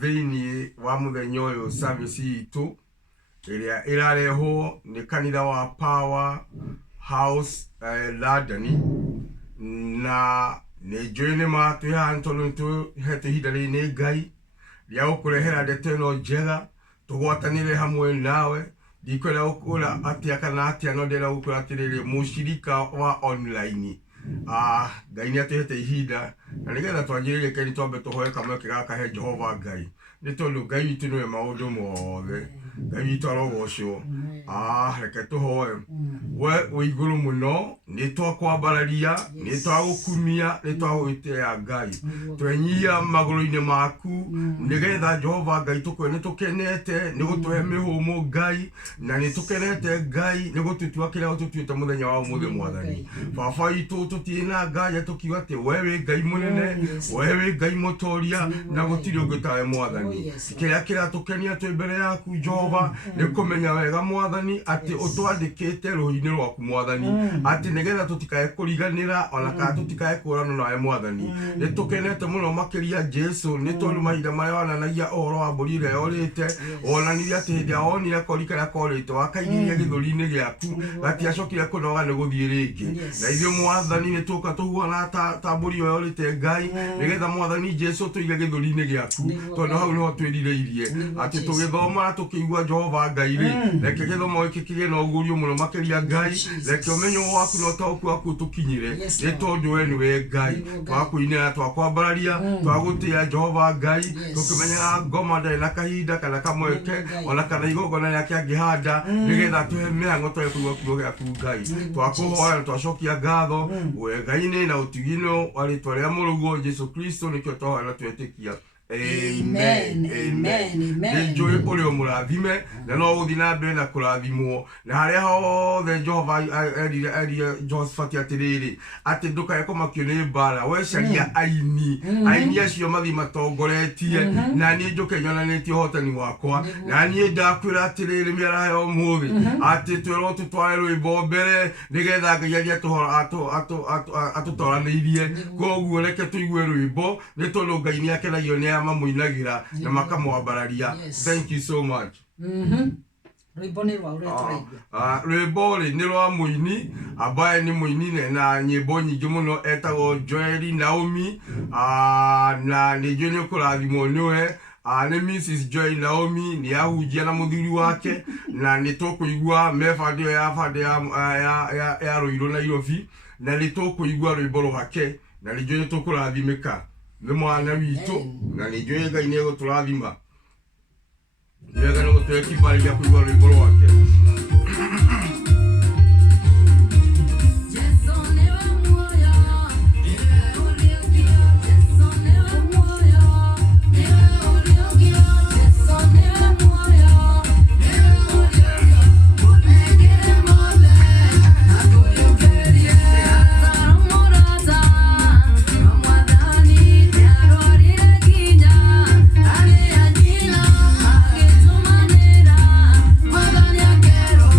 thĩinĩ wa mũthenya ũyũ service itũ ĩrĩa ĩrareho nĩ kanitha wa Power House London, na nĩ njũĩ nĩ matwĩhaga tondũ nĩtũhetwo ihinda rĩrĩ nĩ Ngai rĩa gũkũrehera ndeto ĩno njega tũgwatanĩre hamwe nawe. Ndikwenda gũkũra atĩa kana atĩa, no ndĩrenda gũkũra atĩrĩrĩ mũcirika wa online. Ngai nĩatũhete ihinda na nĩgetha twanjĩrĩrie Ngai twambe tũhoe kamweke gaka he Jehova Ngai, nĩ tondũ Ngai witũ nĩwe maũndũ mothe. Ngai witũ arogocwo. Reke tũhoe. We wĩ igũrũ mũno, nĩ twakwambararia, nĩ twagũkumia, nĩ twagwĩtĩĩa Ngai, twenyihia magũrũ-inĩ maku nĩgetha Jehova Ngai tũkwe nĩ tũkenete nĩ gũtũhe mĩhũmũ Ngai, na nĩ tũkenete Ngai nĩ gũtũtua kĩrĩa ũtũtuĩte mũthenya wa ũmũthĩ Mwathani. Baba witũ tũtirĩ na nganja tũkiuga atĩ we wĩ Ngai mũnene, we wĩ Ngai mũtoria, na gũtirĩ ũngĩ tawe Mwathani. Kĩrĩa kĩratũkenia twĩ mbere yaku Jehova nĩ kũmenya wega Mwathani atĩ ũtwandĩkĩte rũĩ-inĩ rwaku Mwathani, atĩ nĩgetha tũtikae kũriganĩra ona kana tũtikae kũrana nawe Mwathani. Nĩ tũkenete mũno makĩria Jesu nĩ tondũ mahinda marĩa wananagia ũhoro wa mbũri ĩrĩa yorĩte, wonanirie atĩ hĩndĩ ĩrĩa wonire kori karĩa korĩte wakaigĩrĩria gĩthũri-inĩ gĩaku gatiacokire kũnoga nĩ gũthiĩ rĩngĩ. Na ithuĩ Mwathani nĩ tũka tũhuana ta mbũri ĩyo yorĩte Ngai, nĩgetha Mwathani Jesu tũige gĩthũri-inĩ gĩaku, tondũ hau nĩho twĩrirĩirie atĩ tũgĩthoma na tũkĩigua Jehova Ngai rĩ, reke gĩthomo gĩkĩ kĩgĩe na ũguũrio mũno makĩria Ngai, reke ũmenyo waku na ũtaũku waku ũtũkinyĩre, nĩ tondũ we nĩwe Ngai. Twakwĩinĩra, twakwambararia, twagũtĩĩa Jehova Ngai, tũkĩmenyaga ngoma ndarĩ na kahinda kana kamweke ona kana igongona rĩrĩa kĩangĩhanda nĩgetha tũhe mĩhang'o twae kũigua kiugo gĩaku Ngai. Twakũhoya na twacokia ngatho wega-inĩ na ũtigino wa rĩĩtwa rĩa mũrũguo Jesu Kristo nĩkĩo twahoya na twetĩkia. Amen. Amen. Nĩnjũĩ ũrĩ o mũrathime na no gũthiĩ na mbere na kũrathimwo, na harĩa hothe Jehova erire Josephat atĩrĩrĩ atĩ ndũkae kũmakio nĩ mbara, we caria aini acio mathi matongoretie, na niĩ njũke nyonanĩtie ũhotani wakwa. Na niĩ ndakwĩra atĩrĩrĩ mĩaraho ya ũmũthĩ atĩ twĩrwo tũtware rwĩmbo mbere nĩgetha Ngai arie atũtoranĩirie. Koguo reke tũigue rwĩmbo nĩ tondũ Ngai nĩakenagio nĩ mamũinagĩra na makamwambararia. Thank you so much. Rwĩmbo nĩ rwa ũrĩa rwĩmbo rĩ nĩ rwa mũini ambaye nĩ mũini na nyĩmbo nyingĩ mũno etagwo Joel Naomi, na nĩ njũĩ nĩ ũkũrathimwo nĩwe. Nĩ Mrs. Joy Naomi nĩ ahunjia na mũthuri wake, na nĩ tũkũigua mebandi ĩyo ya Rũirũ Nairobi, na nĩ tũkũigua rwĩmbo rwake, na nĩ njũĩ nĩ tũkũrathimĩka nĩ mwana witũ, na nĩ njũĩ Ngai nĩ egũtũrathima. Nĩ wega nĩ gũtũhe kĩbali gĩa kũigua rwĩmbo rwake. Quiero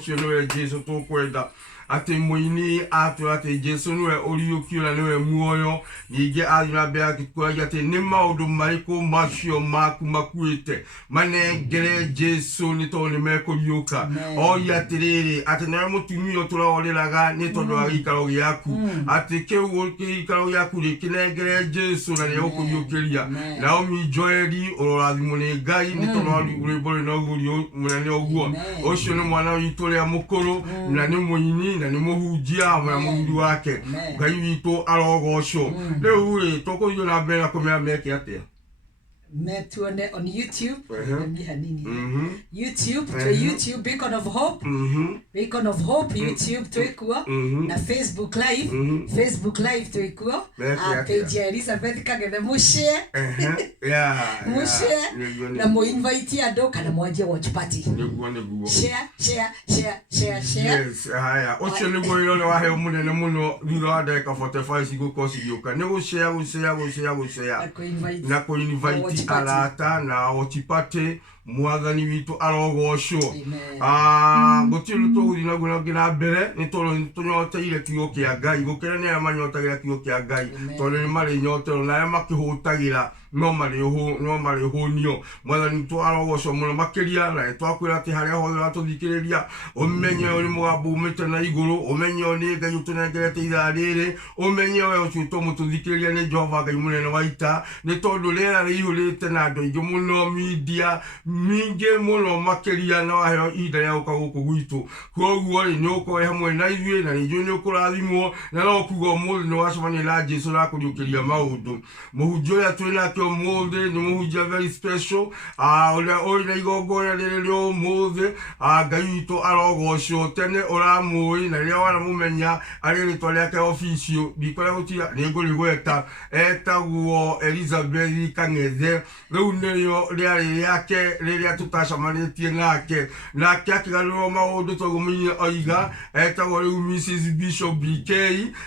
ucio niwe Jesu tukwenda ati muini atu ati Jesu niwe uriukio na niwe muoyo nige athina mbere akikuragia ati ni maundu mariku macio maku makuite manengere Jesu ni to ni mekuriuka oya atiriri ati na mutumio turoreraga ni tondu wa gikaro giaku ati kiu gikaro giaku rikinengere Jesu na ni ukuriukiria na omi Joeli ororathimo ni Ngai ni tondu wa rwimbo no gurio munene oguo ucio ni mwana witu ria mukuru na ni muini na ni muhunjia wa mundu wake Ngai witu arogocwo riu ri tukuthio na mbere kumenya meke atia Metuone on YouTube YouTube to YouTube Beacon of Hope Beacon of Hope YouTube twikuo na Facebook Live twikuo page ya Elizabeth Kagethe mushare na mo invite andu kana mwaje watch party share yes haya ocho niguo iro wa he munene muno thutha wa ndeka 45 cigukosi gioka ni gushare na ko invite arata na otipate mwathani witu arogocwo gutiru tuguthi na guna ngina mbere ni tunyoteire kiugo kia Ngai gukira ni amanyotagira kiugo kia Ngai tondu ni mari nyotero na makihutagira no mari honio mwathani tu arogocwo muno makiria na twakwira ati haria hothe atuthikiriria umenye uri mugambo umite na iguru umenye ni Ngai utunengerete ithariri umenye we ucuto mututhikiriria ni Jehova Ngai munene wa ita ni tondu rera rihurite na andu ingi muno media mingi muno makiria na wahe ida ya ukaguku gwitu koguo ni uko hamwe na ithuĩ na ithuĩ ni ukurathimwo na no kugo mũthĩ ni wacemania na Jesu na kuriukiria maundu muhunjia ya twina kio mũthĩ ni muhunjia very special uri na igongona rĩrĩ rĩo mũthĩ Ngai witũ arogocwo tene uramui na rĩrĩa wanamumenya arĩ rĩtwa rĩake official ndikora gutira ni ngũrĩgweta etagwo Elizabeth Kagethe rĩu nĩrĩo rĩarĩ yake rĩrĩa tutacamanitie nake akigarũrwo maũndũ tũgũmenye oiga etagwo rĩu Mrs Bishop BK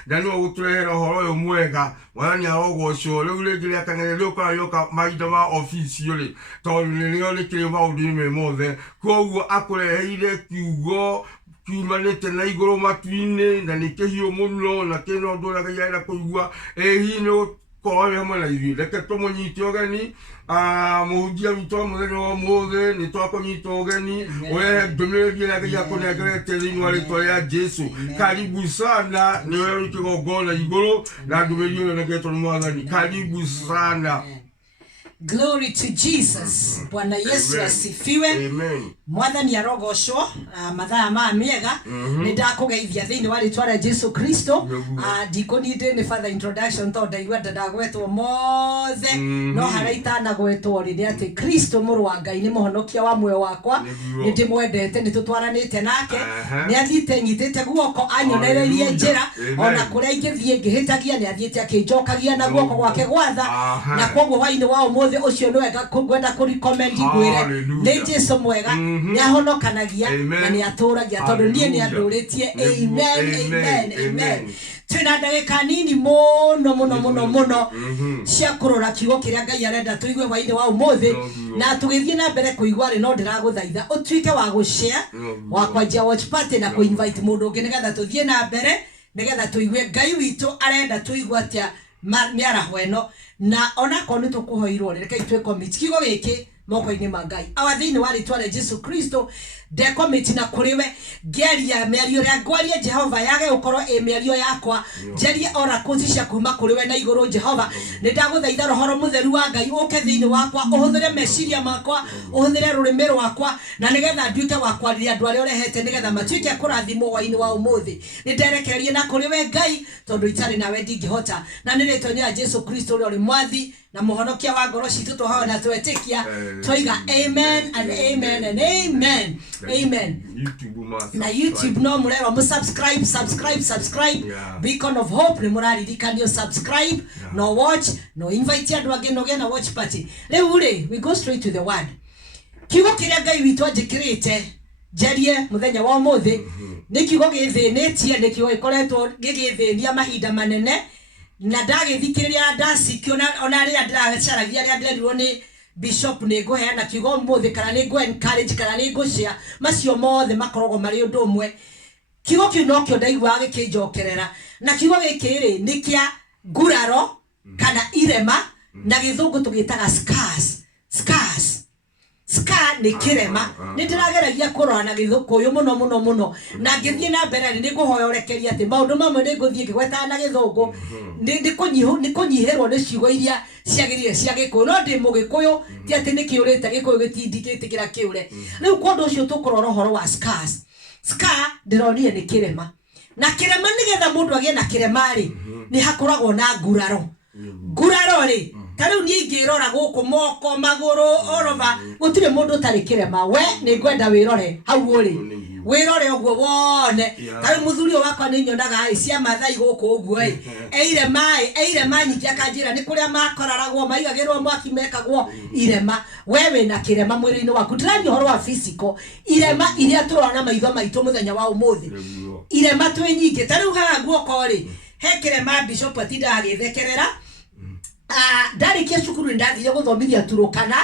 na nĩwe gũtũrehera ũhoro ũyũ mwega mwathani arogocwo rĩu rĩngĩ rĩa Kagethe rĩũka mahinda ma official rĩ tondũ nĩrĩo rĩkĩrĩ maũndũ-inĩ mothe koguo akũreheire kiugo kiumanite na iguru matu-ini na ni kihio muno na kino ndu ũrĩa Ngai arenda kũigua hi ni koe hamwe na ithuĩ reke tũmũnyite ũgeni muhunjia witũ wa mũthenya wa ũmũthĩ nĩ twakũnyita ũgeni ũrehe ndũmĩrĩri ĩrĩa Ngai akũnengerete thĩinĩ wa rĩtwa rĩa Jesu karibu sana nĩwe kĩgongona igũrũ na ndũmĩrĩri ĩyo nengetwo nĩ mwathani karibu sana. Glory to Jesus. Bwana Yesu asifiwe. Amen. Mwathani arogocwo mathaa ma miega ni ndakugeithia thiini wa ritwa rĩa Jesu Kristo ndikunide ni further introduction to ndaigua ndagwetwo mothe no haraita na gwetwo ri ati Kristo mũrũ wa Ngai ni mũhonokia wa muoyo wakwa ni ndimwendete ni tutwaranite nake ni athite nyitite guoko anyonererie njira ona kuria ingithie ngihitagia ni athiite akinjokagia na guoko gwake gwatha na koguo waini wa ũmũthĩ ucio ni wega kwenda ku recommend ngwire ni Jesu mwega ni ahonokanagia na ni aturagia tondu nie ni anduritie. Amen. Twina ndagika nini muno cia kurora kiugo kiria Ngai arenda tuigue waini wa ũmũthĩ na tugithie na mbere kuigua ri no ndiraguthaitha utuike wa gushare wa kwanjia watch party na ku invite mundu ungi nigetha tuthie na mbere nigetha tuigue Ngai witu arenda tuigue atia miaraho eno na ona ko ni tukuhoirwo reke itwe commit kiugo giki moko-ini ma Ngai awathini wa ritwa rĩa Jesu Kristo de commit na kuriwe geria mĩario ya ngwaria Jehova yage ukorwo mĩario yakwa njerie oracles cia kuma kuriwe na iguru Jehova ni ndaguthaitha roho mutheru wa Ngai uke thiini wakwa uhuthire meciria makwa uhuthire rurimi rwakwa na nigetha nduike wa kwariria andu aria urehete nigetha matuike kurathimwo waini wa ũmũthĩ ni nderekererie na kuriwe Ngai tondu itari nawe ndingihota na ni ritwa rĩa Jesu Kristo uri mwathi na muhonokia wa ngoro citu tuhawe na twetikia twiga amen and amen and amen. Na YouTube no murero mu subscribe Beacon of Hope ni muraririkanio subscribe no watch no invite andu angi no gena watch party riu ri we go straight to the word kiugo kiria Ngai witu anjikirite njerie muthenya wa ũmũthĩ ni kiugo githĩnĩtie ni kiugo gikoretwo gigithĩnia mahinda manene na ndagithikiriria ndasikio ona ria ndiracaragia ria ndirirwo ni bishop nego heana kiugo mothe kana nego encourage kana nego share macio mothe makorogo mari undu umwe kiugo kiu no kio ndaigua gikinjokerera na kiugo gikiri ni kia nguraro kana irema na githungu tugitaga scars ska ni kirema ni ndirageragia kurora na githukuyu muno na ngithie na mbere ni nguhoyorekeria ati maundu mamwe ni nguthie ngweta na githungu ni kunyihirwo ni ciugo iria ciagirire cia gikuyu no ndi mugikuyu ti ati ni kiurite gikuyu gitindikira kiure riu kundu ucio tukurora horo wa scars ndironire ni kirema na kirema nigetha mundu agie na kirema ri ni hakoragwo na nguraro ri tariu ni ngirora guku moko maguru orova gutire mundu tari kirema we ni ngwenda wirore hau uri wirore ogwo wone tariu muthuri wakwa ni nyonaga cia mathai guku ogwo eire mai nyingi akanjira ni kuria makoraragwo maigagirwo mwaki mekagwo irema wewe na kirema mwiri-ini waku tirani horo wa physical irema iria turona maitho maitu muthenya wa umuthi irema twi nyingi tariu haha guoko ri he kirema bishop atinda agithekerera ndarikia cukuru ndathire guthomithia Turukana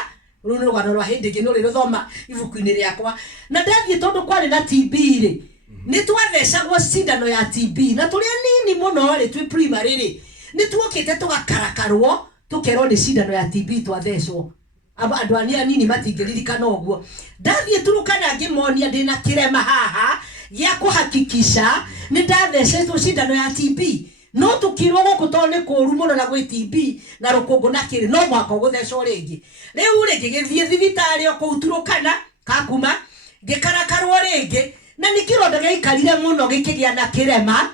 runo rugano rwa hindigi no rithoma ibuku-ini riakwa na ndathie tondu kwari na TB ri ni twathecagwo cindano ya TB na turi nini muno ri twi primary ri ni tuokite tugakarakarwo tukerwo ni cindano ya TB twathecwo andu anini matingiririkana ogwo ndathie Turukana ngimonia ndina kirema haha gia kuhakikisha ni ndathecetwo cindano ya TB no tukirwo guku tone kuru muno na gwi TB na rukungu na kiri no mwaka guthecwo ringi riu ringi githie thibitari okuturukana kakuma ngikarakarwo ringi na nikironda gaikarire muno gikigia na kirema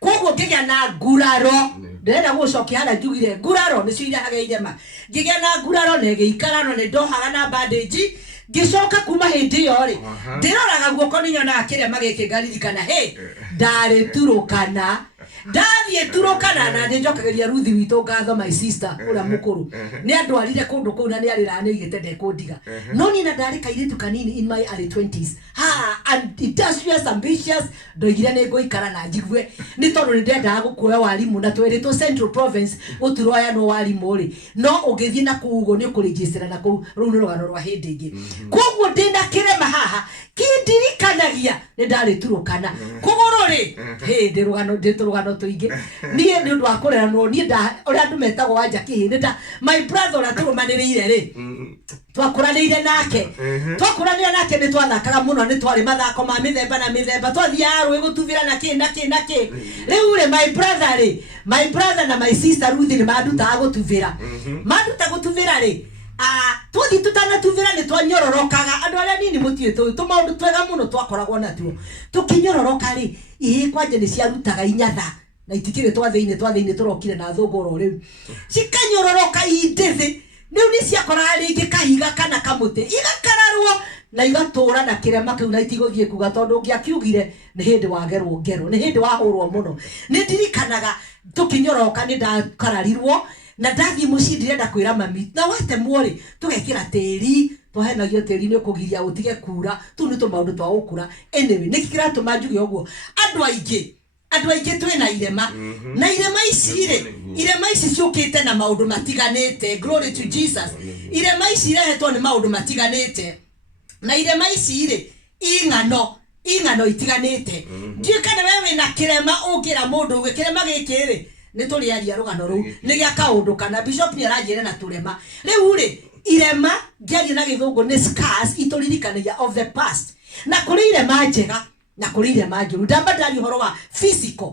koguo ngigia na nguraro ndenda gucokia hara njugire nguraro nicio irahaga irema ngigia na nguraro na giikarano ni ndohaga na bandage gicoka kuma hindi yo ri ndiroraga guoko ni nyona kirema giki ngaririkana ndari Turukana ndathie Turukana na njokageria Ruthi witu ngatho my sister ura mukuru ni andwarire kundu kuu na ni arira ni igite ndekundiga no ni na ndari kairitu kanini in my early 20s and industrious ambitious ndoigire ni nguikara na njigwe ni tondu ni ndenda gukuoya walimu na twiritu Central Province guturoya no walimu ri no ugithie na kuugo ni kuregister na ku runo rugano rwa hindi ingi koguo ndina kirema haha kindirikanagia ni ndari Turukana kugoro ri hindi rugano tuingi nie ni undu wa kureranwo nie nda uria andu metagwo wanja kihindi nda my brother ura turumaniriire ri twakuranire nake ni twathakaga muno ni twari mathako ma mithemba na mithemba twathia rwi gutuvira na ki riu ri my brother na my sister Ruthi ni maduta gutuvira ri tuthi tutanatuvira ni twanyororokaga andu aria nini mutie tumaundu twega muno twakoragwo natuo tukinyororoka ri kwanje ni ciarutaga inyatha na itikire twathiini turokire na thogoro riu cikanyororoka indithi riu ni ciakoraga ringi kahiga kana kamuti igakararwo na igatura na kirema kiu na itiguthie kuga tondu ngiakiugire ni hindi wagerwo ngero ni hindi wahurwo muno ni ndirikanaga tukinyoroka ni ndakararirwo na ndathie mucii ndirenda kwira mami na watemwo ri tugekira tiri twahenagio tiri ni kugiria utige kura tu ni tumaundu twa ukura anyway nikira tumanjuge ogwo andu aingi twina irema na irema ici ciukite na maundu matiganite glory to Jesus irema ici irehetwo ni maundu matiganite na irema ici ri ingano itiganite njikane wewe na kirema ungira mundu kirema giki ri ni turiaria rugano ru ni gia kaundu kana bishop ni aranjire na turema riu ri irema ngiaria na githungu ni scars ituririkanagia of the past na kuri irema njega na kuri irema njuru ndambadari horo wa physical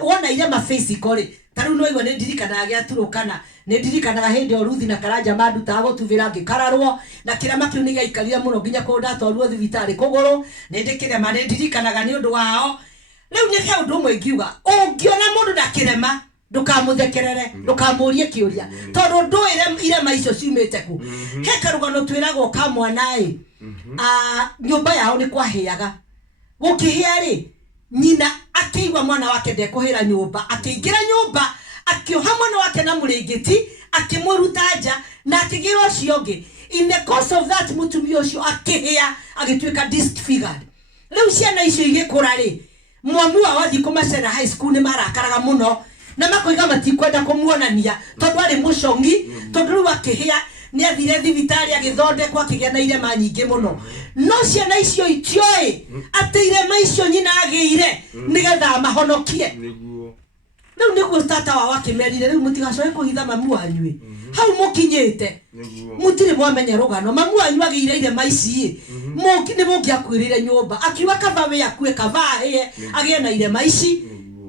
wona irema physical ri tariu no igwa ni ndirikanaga gia Turukana ni ndirikanaga hindi o Ruthi na Karanja maduta gutuvira ngikararwo na kirema kiu ni gaikarire muno nginya kunda twarwo thibitari kuguru ni ndikirema ni ndirikanaga ni undu wao riu ni he undu umwe ngiuga ungiona mundu na kirema ndukamuthekerere ndukamurie kiuria tondu nduire irema icio ciumite ku he karugano twiragwo ka mwanai nyumba yao ni kwahiaga gukihia ri nyina akiigwa mwana wake ndekuhira nyumba akiingira nyumba akioha mwana wake na muringiti akimwiruta nja na akigira ucio ngi in the course of that mutumia ucio akihia agituika disfigured riu ciana icio igikura ri mwamu wa wathi kumacera high school ni marakaraga muno na makoiga matikwenda kumuonania tondu ari mucongi tondu riu akihia ni athire thibitari agithondekwa akigĩa na irema nyingĩ mũno no ciana icio itioĩ atĩ irema icio nyina agĩire nĩgetha mahonokie rĩu nĩguo tata wao akĩmerire rĩu mũtigacoke kũhitha mamu wanyu hau mũkinyĩte mũtirĩ mwamenya rũgano mamu wanyu agĩire irema ici nĩ mũngĩakuĩrĩire nyũmba akiuga kaba we akue kaba ahĩe agĩe na irema ici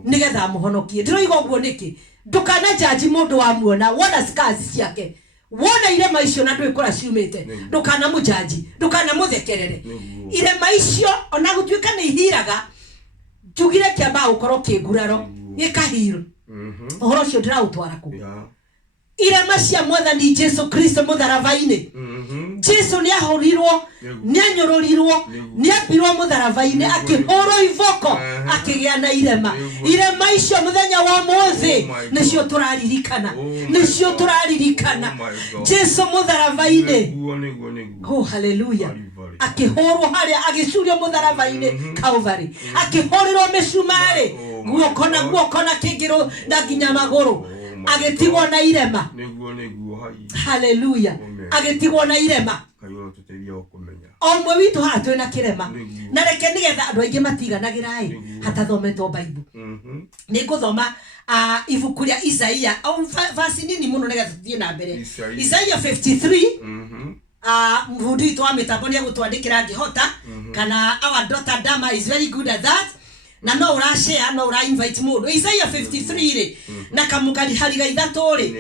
nĩgetha mũhonokie ndĩroiga ũguo nĩkĩ ndũkana jaji mũndũ wa muona wona scars ciake wona irema icio na ndũikũra ciumĩte ndũkana mũjaji ndũkana mũthekerere irema icio ona gũtuĩka nĩ ihiraga njugire kĩamba gũkorwo kĩnguraro gĩkahiro ũhoro ũcio ndĩraũtwara kũ irema cia mwathani Jesu Kristo mũtharaba-inĩ Jesu nĩ ahorirwo nĩ anyũrũrirwo nĩ ambirwo mũtharaba-inĩ akĩhũrwo iboko akĩgĩa na irema icio mũthenya wa mũthĩ nĩcio tũraririkana Jesu mũtharaba-inĩ oh hallelujah akĩhũrwo harĩa agĩcurio mũtharaba-inĩ Calvary akĩhũrĩrwo mĩcumarĩ guoko na kĩngĩrũ na nginya magũrũ agetigwo na irema hallelujah agetigwo na irema omwe witũ haha twĩna kĩrema na reke nĩgetha andũ aingĩ matiganagĩra hatathometwo Bible nĩngũthoma ibuku rĩa Isaia verse nini mũno nĩgetha tuthiĩ na mbere Isaia 53 mhudi witũ wa mĩtambo nĩ egũtwandĩkĩra angĩhota kana our daughter Dama is very good at that na no ura share no ura invite mũndũ Isaiah 53 ri na kamuhariga ithatũ ri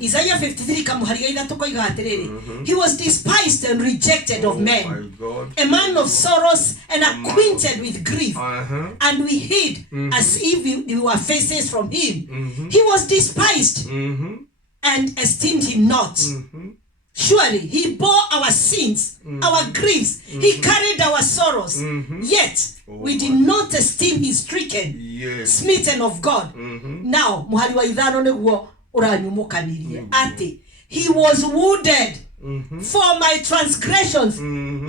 Isaiah 53 kamuhariga ithatũ koiga atĩrĩrĩ he was despised and rejected of men a man of sorrows and acquainted with grief and we hid as if we were faces from him he was despised and esteemed him not surely he bore our sins our griefs he carried our sorrows yet we did not esteem his stricken smitten of God now muhari wa ithano nĩguo ũranyumũkanirie ati he was wounded for my transgressions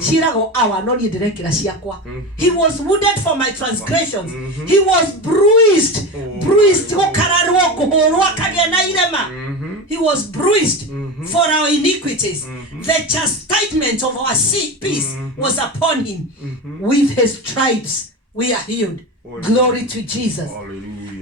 shirago awa no ni ndirekira ciakwa he was wounded for my transgressions he was bruised gukararwo kuhurwo akagĩa na irema he was bruised for our iniquities the chastisement of our peace was upon him with his stripes we are healed glory to Jesus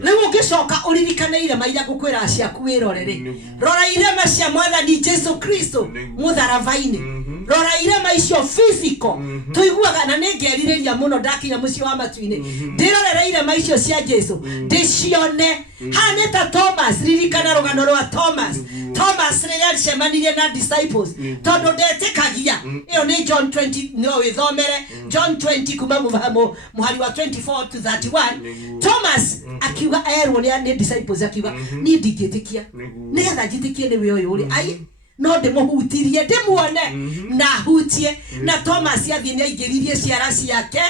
leo ngicoka uririkane irema iria ngukwira ciaku wirorere rora irema cia mwathani Jesu Kristo mũtharaba-inĩ rora irema icio physical tuiguaga na nĩngerirĩria mũno ndakinya mũciĩ wa matu-inĩ ndirorere irema icio cia Jesu ndicione hane ta Thomas ririkana rũgano rwa Thomas rĩrĩa acemanirie na disciples tondũ ndetĩkagia ĩyo nĩ John 20 no wĩthomere John 20 kuma muhari wa 24 to 31 Thomas akiuga erwo nĩ disciples akiuga niĩ ndingĩtĩkia nĩgetha njĩtĩkie nĩwe ũyũ ũrĩ ai no ndĩmũhutirie ndĩmuone na hutie na Thomas athiĩ nĩ aingĩririe ciara ciake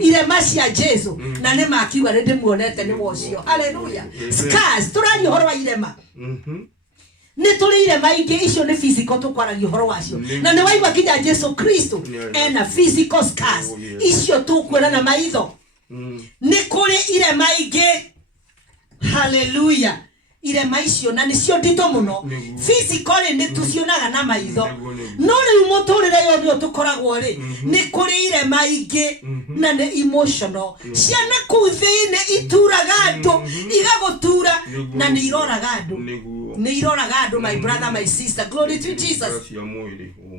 irema cia Jesu na nĩ makiuga nĩ ndĩmuonete nĩ wocio hallelujah scars tũraria ũhoro wa irema nĩ tũrĩ irema ingĩ icio nĩ physical tũkwaragia ũhoro wacio na nĩ waigua nginya Jesu Kristo ena physical scars icio tũkuona na maitho nĩ kũrĩ irema ingĩ hallelujah irema icio na nĩcio nditũ mũno physically nĩ tũcionaga na maitho no rĩu mũtũrĩre yo nĩ tũkoragwo rĩ nĩ kũrĩ irema ingĩ na nĩ emotional ciana kũu thĩinĩ ituraga andũ igagũtura na nĩ iroraga andũ my brother my sister glory to Jesus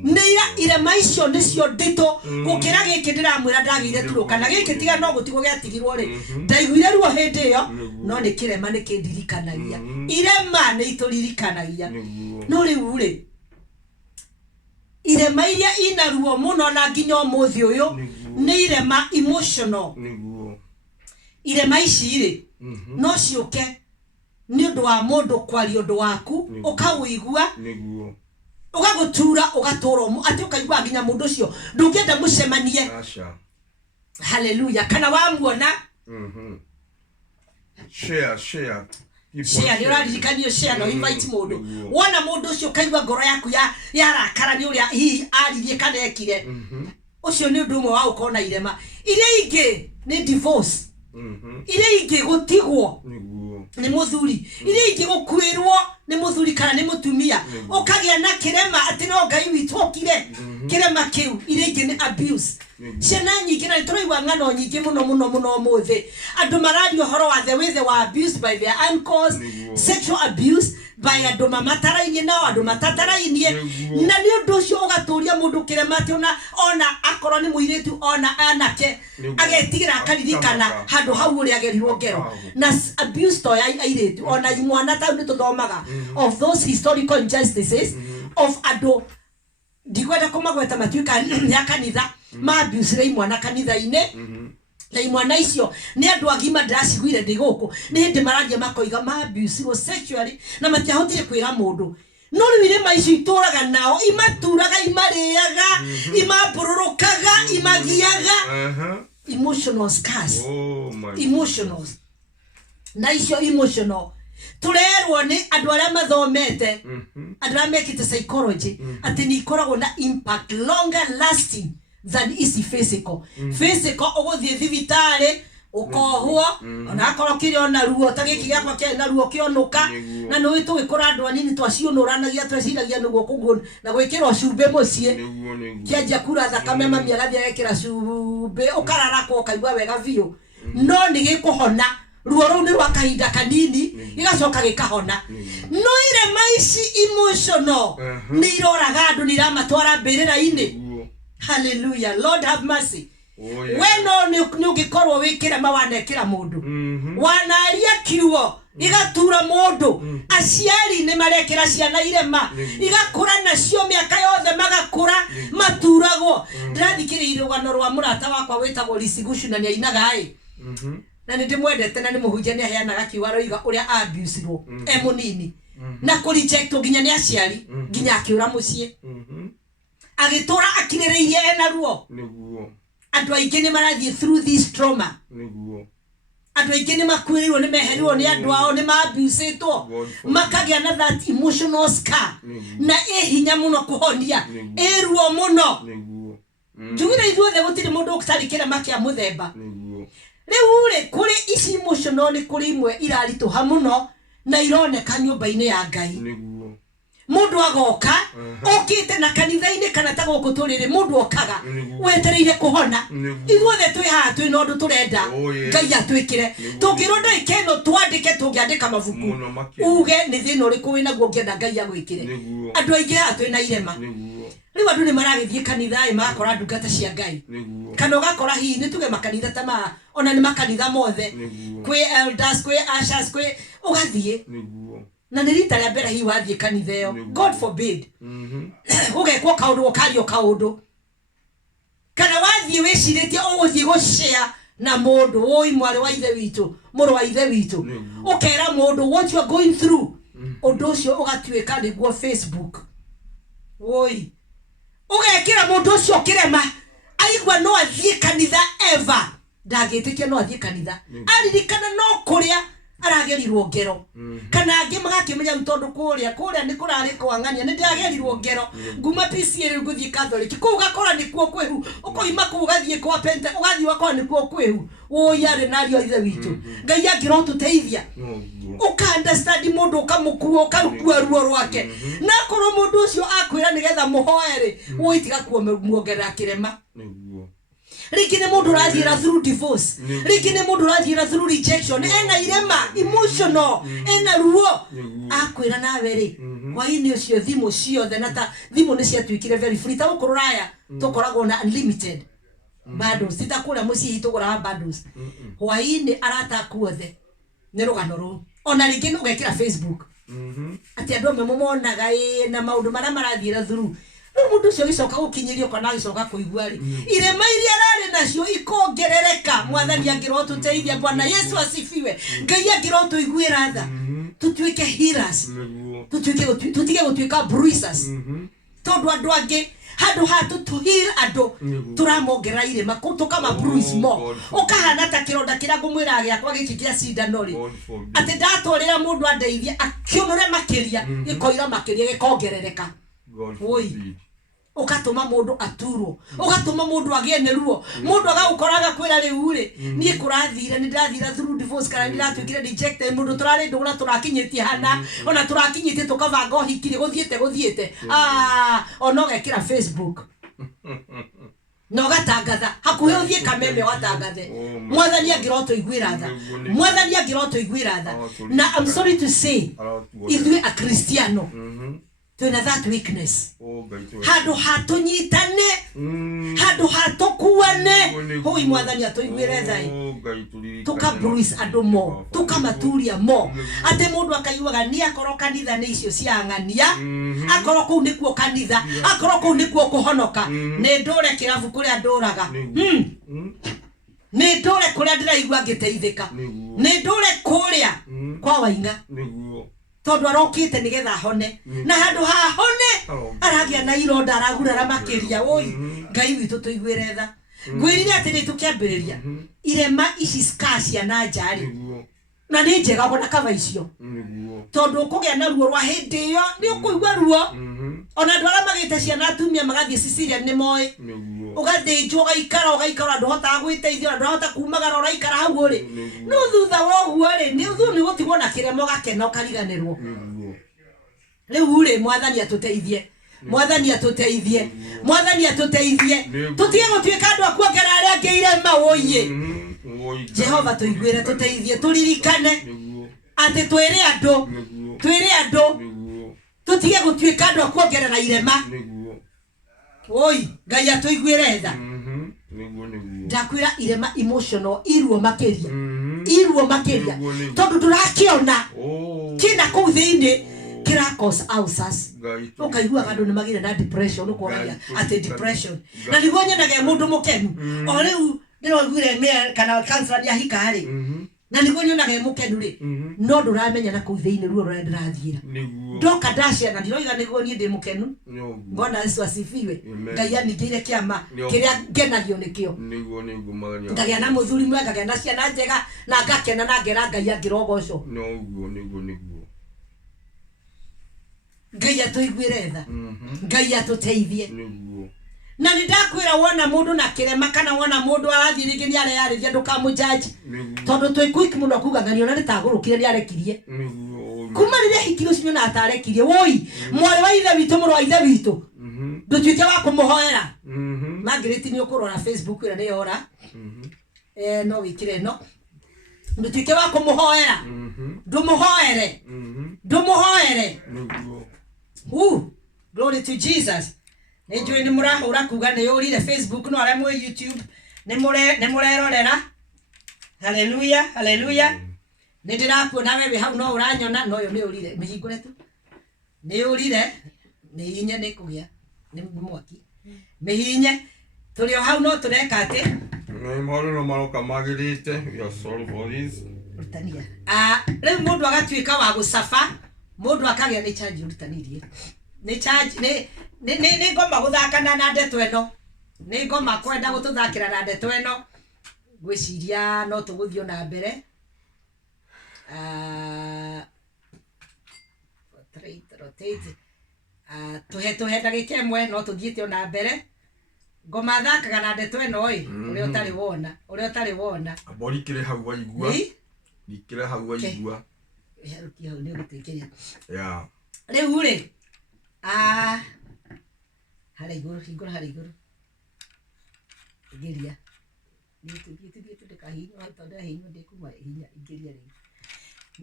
nĩ irema icio nĩcio nditũ gũkĩra gĩkĩ ndĩramwĩra ndagĩire turo kana gĩkĩ tiga no gũtigwo gĩatigirwo rĩ ndaiguire ruo hĩndĩ ĩyo no nĩ kĩrema nĩ kĩndirikanagia irema nĩ itũririkanagia no rĩu rĩ irema iria ina ruo mũno na nginya ũmũthĩ ũyũ nĩ irema emotional irema ici rĩ no ciũke nĩ ũndũ wa mũndũ kwaria ũndũ waku ũkawĩigua ũgagũtura ũgatũrwo atĩ ũkaigua nginya mũndũ ũcio ndũngĩenda mũcemanie hallelujah kana wamuona share nĩ ũraririkanio share no invite mũndũ wona mũndũ ũcio kaigua ngoro yaku yarakara nĩ ũrĩa hihi aririe kana ekire ũcio nĩ ũndũ ũmwe wa gũkorwo na irema iria ingĩ nĩ divorce iria ingĩ gũtigwo ni muthuri iria ingi gukwirwo ni muthuri kana ni mutumia ukagia na kirema ati no Ngai witu okire kirema kiu iria ingi ni abuse ciana nyingi na turaigwa ngano nyingi muno muthi andu marario horo wa the way they were abused by their uncles, sexual abuse by andu mamataraini na andu matataraini na ni undu ucio ugaturia mundu kirema ati ona akorwo ni muiritu ona anake agetigira akaririkana handu hau uri agerirwo ngero na abuse to airitu ona mwana ta ni tuthomaga of those historical injustices of andu ndikwenda kumagweta matuika ya kanitha ma abuse rei mwana kanitha-ine na imwana icio ni andu agima ndaciguire ndi guku ni hindi maragia makoiga ma abuse sexually na matiahotire kwira mundu no riwire maici ituraga nao imaturaga imariaga imabururukaga imagiaga emotional scars emotional na icio emotional turerwo ni andu aria mathomete andu aria mekite psychology ati ni ikoragwo na impact longer lasting than easy physical physical uguthie thibitari ukohwo ona akorwo kire ona ruo tagiki giakwa kire na ruo kionuka na no itu gikora andu anini twacionuranagia tweciragia nugo kugu na gwikira cumbe mucie kianja kura thakame mami agathia gekira cumbe ukarara ko kaigwa wega biu no ni gikuhona ruo ru ni rwa kahinda kanini igacoka gikahona no ire maici emotional ni iroraga andu ni ramatwara mbirira-ini. Hallelujah. Lord have mercy. Weno ni ugikorwo wikira mawanekira mundu wanaria kiugo igatura mundu aciari ni marekira ciana irema igakura nacio miaka yothe magakura maturagwo ndirathikiriire rugano rwa murata wakwa wetagwo Lisigucu na ni ainaga na ni ndimwendete na ni muhunjia ni aheanaga kiwaro iga uria abusirwo munini na ku reject nginya ni aciari nginya akiura mucie agitora akirereirie ena ruo niguo andu aingi ni marathie through this trauma niguo andu aingi ni makwirirwo ni meherirwo ni andu ao ni mabusetwo makagia na that emotional scar na hinya muno kuhonia ruo muno niguo njugire ithuothe gutiri mundu ukutarikira makia muthemba niguo riu kuri ici emotional ni kuri imwe irarituha muno na ironeka nyumba-ini ya Ngai niguo mundu agoka okite na kanitha-ini kana ta guku turire mundu okaga wetereire kuhona ithuothe twi haha twi no ndu turenda Ngai atwikire tungironda ikeno twandike tungiandika mabuku uge ni thina uriku wina guo ngienda Ngai agwikire andu aingi haha twi na irema riu andu ni maragithie kanitha makora ndungata cia Ngai kana ugakora hihi ni tuge makanitha ta ma ona ni makanitha mothe kwi elders kwi ushers kwi ugathie na nirita ya mbere hi wathie kanitha yo God forbid ugekwo kaundu ukario kaundu kana wathie wiciritie uguthie gushare na mundu oi mwari wa ithe witu muru wa ithe witu ukera mundu what you are going through undu ucio ugatuika niguo Facebook oi ugekira mundu ucio kirema aigwa no athie kanitha ever ndagitikia no athie kanitha aririkana no kuria aragerirwo ngero kana angi magakimenya mtondu kuria ni kurari kwangania ni ndagerirwo ngero nguma PCL nguthie Catholic ku gakora ni kuo kwehu ukoima ku gathie kwa pente ugathie wakora ni kuo kwehu yare nario ithe witu Ngai angiro tuteithia uka understand mundu ukamukua ukakua ruo rwake na korwo mundu ucio akwira nigetha muhoere itiga kuo muongerera kirema Rikine mundu rathira through divorce rikine mundu rathira through rejection ena irema emotional ena ruo akwira nawe ri kwa ini ucio thimu ciothe na ta thimu ni ciatwikire very free ta ukururaya tukoragwo na unlimited bundles sitakura muci hitugura bundles kwa ini arata kuothe ni rugano ru ona rikine ugekira Facebook ati andu memonaga na maundu maria marathira through mundu cio gicoka gukinyirio kana gicoka kuigua ri irema iria arari nacio ikongerereka mwathani angiro tuteithia Bwana Yesu asifiwe Ngai angiro tuiguira tha tutuike healers tutige gutuika bruisers tondu andu angi handu hatu to heal andu turamongera irema kama bruise mo ukahana ta kironda kira ngumwira giakwa giki kia cindano ri ati ndatwarira mundu andeithia akionore makiria gikoira makiria gikongerereka oi ukatuma mundu aturwo ukatuma mundu agene ruo mundu agagukoraga kwira riu ri nie kurathira ni ndathira through divorce kana ndiratwikire rejected mundu turari ndugura turakinyitie hana ona turakinyitie tukavanga uhikire guthiete ona ugekira Facebook no gatangatha hakuhe uthie kameme watangathe mwathani angiroto igwira tha mwathani angiroto igwira tha na I'm sorry to say ithui a Cristiano twina that weakness handu hatunyitane handu hatukuane hui mwathani atuigwire thai tukabruise andu mo tukamaturia mo ate mundu akaiwaga ni akoro kanitha ni icio cia ng'ania akoro kuu nikuo kanitha akoro kuu nikuo kuhonoka ni ndure kirabu kuria nduraga ni ndure kuria ndiraigua ngiteithika ni ndure kuria kwa Wainga tondu arokite nigetha hone na handu ha hone aragia na ironda aragurara makiria oi Ngai witu tuigwire tha ngwirire ati ni tukiambiriria irema ici skacia na njari na ni njega bona kava icio tondu kugia na ruo rwa hindi yo ni ukuigwa ruo ona ndwara magite ciana atumia magathie Sicilia ni moi ugathinjwo ugaikara nduhota gwiteithia nduhota kumagara uraikara hau uri no thutha woguo ri ni gutigwo na kiremo gakena ukariganirwo riu ri mwathani atuteithie mwathani atuteithie mwathani atuteithie tutige gutwika andu akuongera aria angi irema woiye Jehova tuigwire tuteithie turirikane ati twire andu tutige gutwika andu akuongerera irema oi Ngai atuigwire tha ndakwira irema emotional iruo makiria tondu ndurakiona kina kuu thiini kira cause ulcers ukaigua andu ni magire na depression ukoragia ati depression na niguo nyenage mundu mukenu o riu ndirogwire me kana cancer ya hikari na niguo nyenage mukenu ri no nduramenya na kuu thiini ruo ndirathira ndoka ndacia na ndiroiga niguo nie ndi mukenu Bwana Yesu asifiwe Ngai anigire kiama kiria ngenagio nikio niguo magania ngagia na muthuri mwe ngagia na ciana njega na ngakena na ngera Ngai angirogoco niguo Ngai atuigwire tha Ngai atuteithie na nindakwira wona mundu na kirema kana wona mundu arathie ringi ni areyarithia ndukamujaji tondu twi quick muno kuga ngani ona nitagurukire ni arekirie kuma riria hikiro cinyo na atarekirie woi mwari wa ithe witu muru wa ithe witu ndutwike wa kumuhoera Margaret ni ukurora Facebook ira ni yora no wikire no ndutwike wa kumuhoera ndumuhoere glory to Jesus Nejwe ni murahura kuga ni yurire Facebook no aramwe YouTube ni murerorera haleluya nindirakuona wewe hau no uranyona no yo ni urire mihingure tu ni urire mihinye ni kugia ni mwaki mihinye turi hau no tureka ati moro no maroka magirite ya soul bodies utania riu mundu agatwika wa gusafa mundu akagia ni charge urutanirie ni charge ni ngoma guthakana na ndeto eno ni ngoma kwenda gututhakira na ndeto eno gwiciria no tuguthio na mbere rotate tuhe ndagika imwe no tuthiite na mbere ngoma thakaga na ndeto eno oi uri utari wona abori kire hau waigua ikire hau waigua herukia hau ni gutekeria riu ri hara iguru igeria nituthiete ndikahinywa tondu hinywa ndikuma hinya igeria ri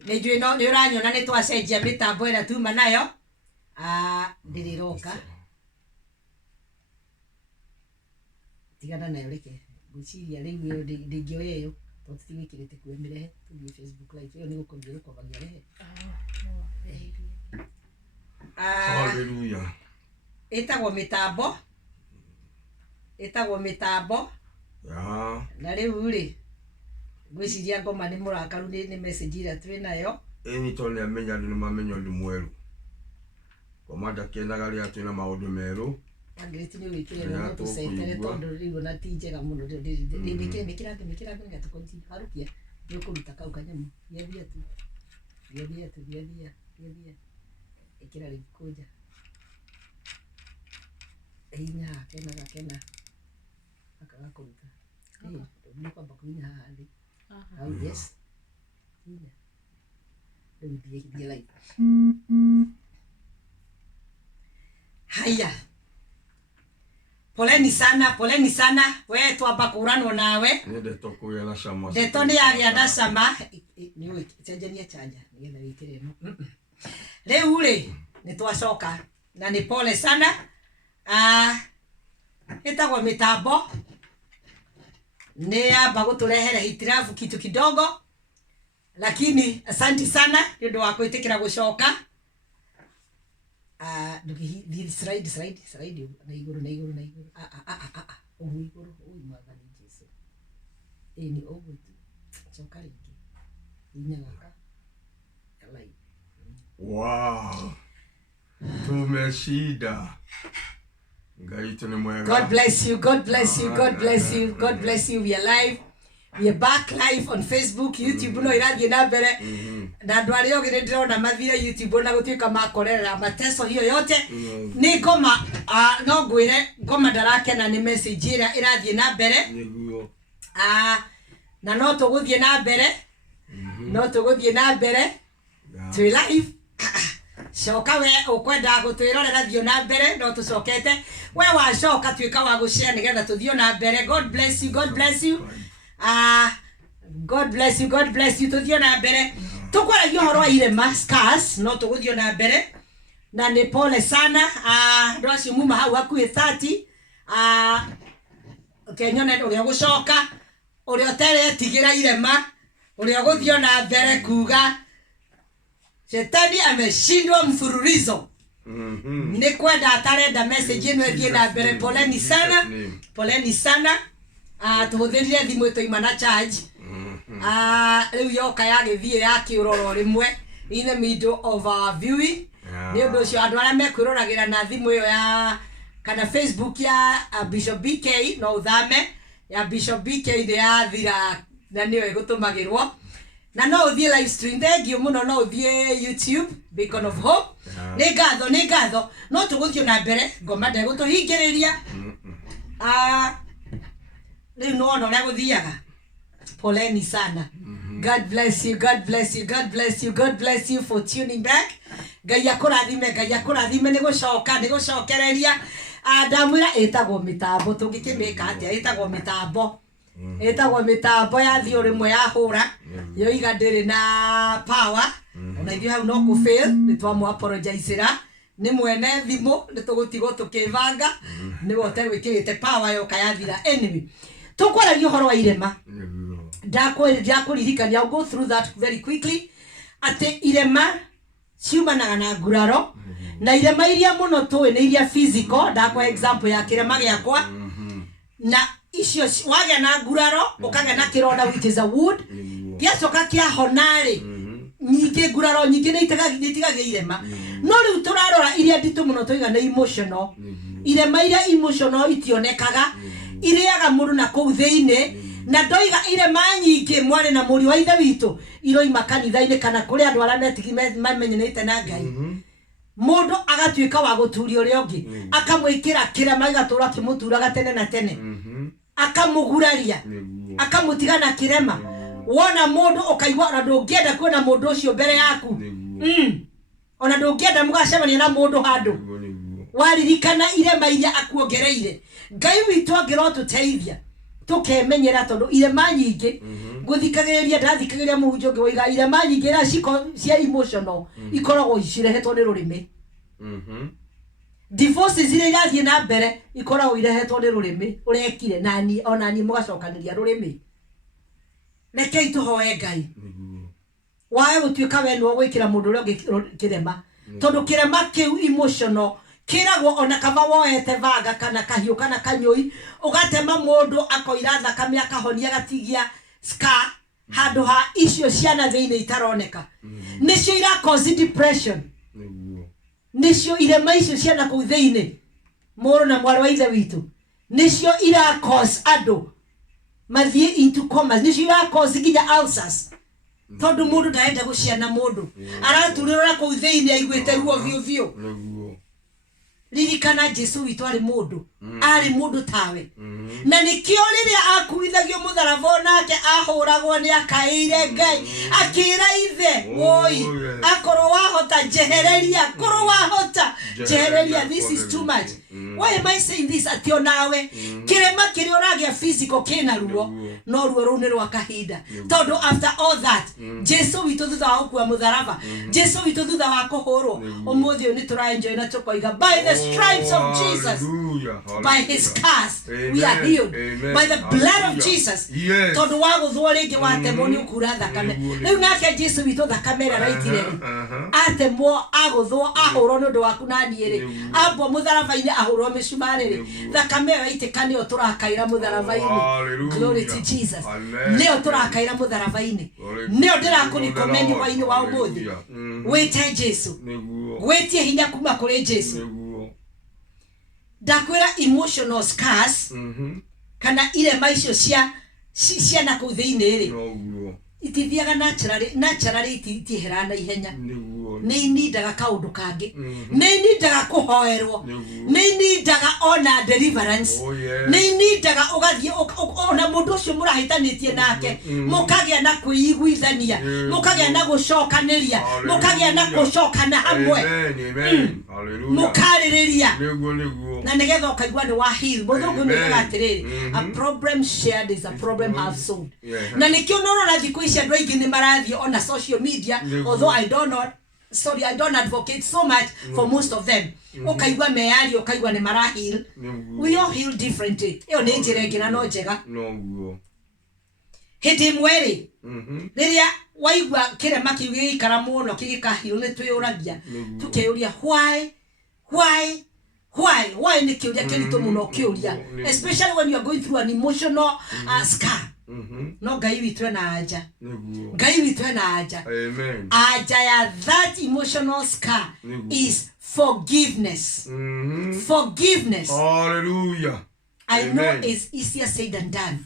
nejwe no ni uranyona ni twacenjia mitambo ira tuma nayo ndiriroka tigana nayo reke guciria riu ndingioyeyo tondu tigwikirite kwemirehe tuthie Facebook live iyo ni gukomire kwabagia rehe hallelujah etagwo mitambo na riu ri gwiciria ngoma ni murakaru ni message ira twi nayo ni tone amenya ni mamenya ndi mweru komanda kenaga ri atwina maundu meru Margaret ni wikire no tusetere tondu riu na tinjega muno ndikire mikira ngatukonti harukia ni kuruta kau kanyamu yethia ikira rikuja Inya kena akakuta ni kwa bakunya hali yes inya ndio dia like haya poleni sana wewe tu hapa kuranwa nawe ndeto kuyana shama ndeto ni ya na shama ni wewe chanja nienda wikire no leo ule nitwacoka na ni pole sana etagwa mitambo ni amba guturehere hitirafu kitu kidogo lakini asante sana ndio wako itikira gucoka ndugi slide na iguru iguru magani Jesu ni ogu choka ringi inyaka kalai wow tumeshida. God bless you. We are live. We are back live on Facebook, YouTube no irathie na mbere. Na ndwari ogire ndirona mathire YouTube na gutuika makorera mateso hiyo yote. Ni ngoma no ngwire ngoma darake na ni message ira irathie na mbere. Na no tuguthie na mbere. Tu live. Shoka we ukwenda gutwirorera thio na mbere no tucokete we wa shoka twika wa gushare nigetha tuthio na mbere. God bless you tuthio na mbere tukwaragia horo wa ile maskas no tuguthio na mbere na ni pole sana ndoci muma hau hakuhi 30 kenyone uri gucoka uri otere tigira irema uri guthio na mbere kuga Shetani ameshindwa mfululizo. Ni kwenda atarenda message ino ethie na mbere. Poleni sana. Tuhuthirie thimu ito imana charge. Riu yoka ya githie ya kiuroro rimwe in the middle of our viewing. Ni undu ucio andu aria mekwirораgira na thimu iyo ya kana Facebook ya Bishop BK no uthame ya Bishop BK ni ya thira na niyo igutumagirwo. Na no uthie live stream thegio muno no uthie YouTube Beacon of Hope. Ni gatho no tuguthio na mbere ngoma ndegutuhingiriria. Ni no ono ria guthiaga. Poleni sana. God bless you for tuning back. Ngai akurathime ni gucokereria. Ndamwira etagwo mitambo tungikimeka atia etagwo mitambo ya thio rimwe ya hura yo iga ndiri na power ona ithio hau no ku fail ni twamu apologize ni mwene thimu ni tugutigo tukivanga ni wote wikirite power yo kayathira enemy tukwaragia horo wa irema ndakuririkania I'll go through that very quickly ate irema ciumanaga na nguraro na irema iria muno tuwe ni iria physical ndakwa example ya kirema giakwa na icio wage na nguraro ukage na kironda which is a wood giacoka kia honari nyingi nguraro nyingi ni itigagia irema no riu turarora iria nditu muno tuiga na emotional irema iria emotional itionekaga iriaga mundu na kuu thiini na ndoiga irema nyingi mwari na muri wa ithe witu iroima kanitha-ini kana kuri andu aria mamenyanite na Ngai mundu agatuika wa guturia uria ungi akamwikira kirema igatura kimuturaga tene na tene akamuguraria akamutigana kirema wona mundu ukaigwa na ndungienda kuona mundu ucio mbere yaku ona ndungienda mugacemania na mundu handu waririkana irema iria akuongereire Ngai witu angiro tuteithia tukemenyera tondu irema nyingi nguthikagiriria ndathikagiriria muhunjo ngiwiga irema nyingi na ciko cia emotional ikoragwo cirehetwo ni rurimi divorce zile irathie na mbere ikoragwo irehetwo ni rurimi urekire nani ona ni mugacokaniria rurimi rekei tuhoe Ngai wae gutuika we no gwikira mundu uria kirema tondu kirema kiu emotional kiragwo ona kava woete vaga kana kahiu kana kanyoi ugatema mundu akoira thakame akahonia gatigia scar handu ha icio ciana thiini itaroneka nicio ira cause depression nicio irema icio ciana kuu thiini muru na mwaru wa ithe witu nicio ira cause andu mathie into comas nicio ira cause ginya ulcers tondu mundu ndaenda guciana mundu araturira kuu thiini aiguite ruo vio ririkana Jesu witũ arĩ mũndũ tawe na nikio riria akuithagio mutharaba nake ahuragwo ni akaire Ngai akira ithe woi akorwo wahota jehereria korwo wahota jehereria. This is too much. Why am I saying this? Atio nawe kirema kirio ragia physical kina ruo no ruo rune rwa kahinda tondu after all that Jesu witũ thutha wa gukua mutharaba Jesu witũ thutha wa kuhurwo umuthi ni tura enjoy na tukoiga by the stripes of Jesus, by his scars we are healed. By the blood of Jesus tondu wa guthwo ringi watemwo ni ukura thakame riu nake Jesu witũ thakame ria raitire atemwo aguthwo ahurwo ni undu waku na niĩ abo mutharabaini ahurwo micumari thakame yaitikane turakaira mutharabaini. Glory to Jesus. Leo turakaira mutharabaini nio ndirakurikomend waini wa umuthi wete Jesu wetie hinya kuma kuri Jesu. Dakwira emotional scars kana ile maisho cia na kuthini ri itithiaga naturally itiherana ihenya ni nindaga kaundu kangi ni nindaga kuhoerwo ni nindaga ona deliverance ni nindaga ugathie ona mundu ucio murahitanitie nake mukagia na kuiguithania mukagia na gucokaniria mukagia na gucokana hamwe mukaririria na nigetha ukaigua ni wa heal muthungu ni gatiriri a problem shared is a problem half solved. Na nikio noro na thiku ici andu aingi ni marathie on social media although I don't advocate so much for most of them. Ukaigua meari ukaigua ni mara heal. We all heal differently. Iyo ni njira ingi na no njega hindi mweri riria waigua kirema kiu gikara muno kigika heal ni twiyuragia tukeyuria why ni kiuria kiritu muno kiuria especially when you are going through an emotional scar. No Ngai witwe na aja Ngai witwe na aja aja ya that emotional scar is forgiveness. Forgiveness. Hallelujah. I know it's easier said than done.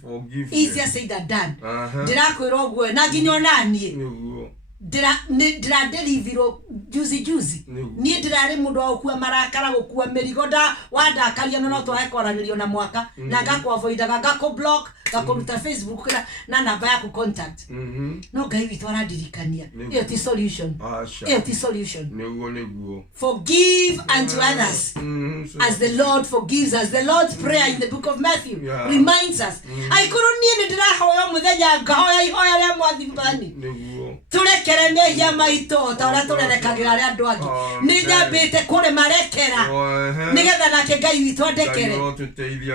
Easier said than done. Ndirakwira ogwo na nginyo nanie ndira delivero juzi ni ndirari mundu wa gukua marakara gukua merigo da wadakaria no twaekoranirio na mwaka na ngakwa avoidaga ngako block ngakuruta Facebook na namba ya ku contact no Ngai witũ arandirikania iyo ti solution niguo forgive unto others as the Lord forgives us. The Lord's prayer in the book of Matthew reminds us aikuruni ndirahoya muthenya ngahoya ihoya ria mwathibani turekere mehia maito ta ora turerekagira ria andu angi ni nyambite kure marekera nigetha nake Ngai witũ andekere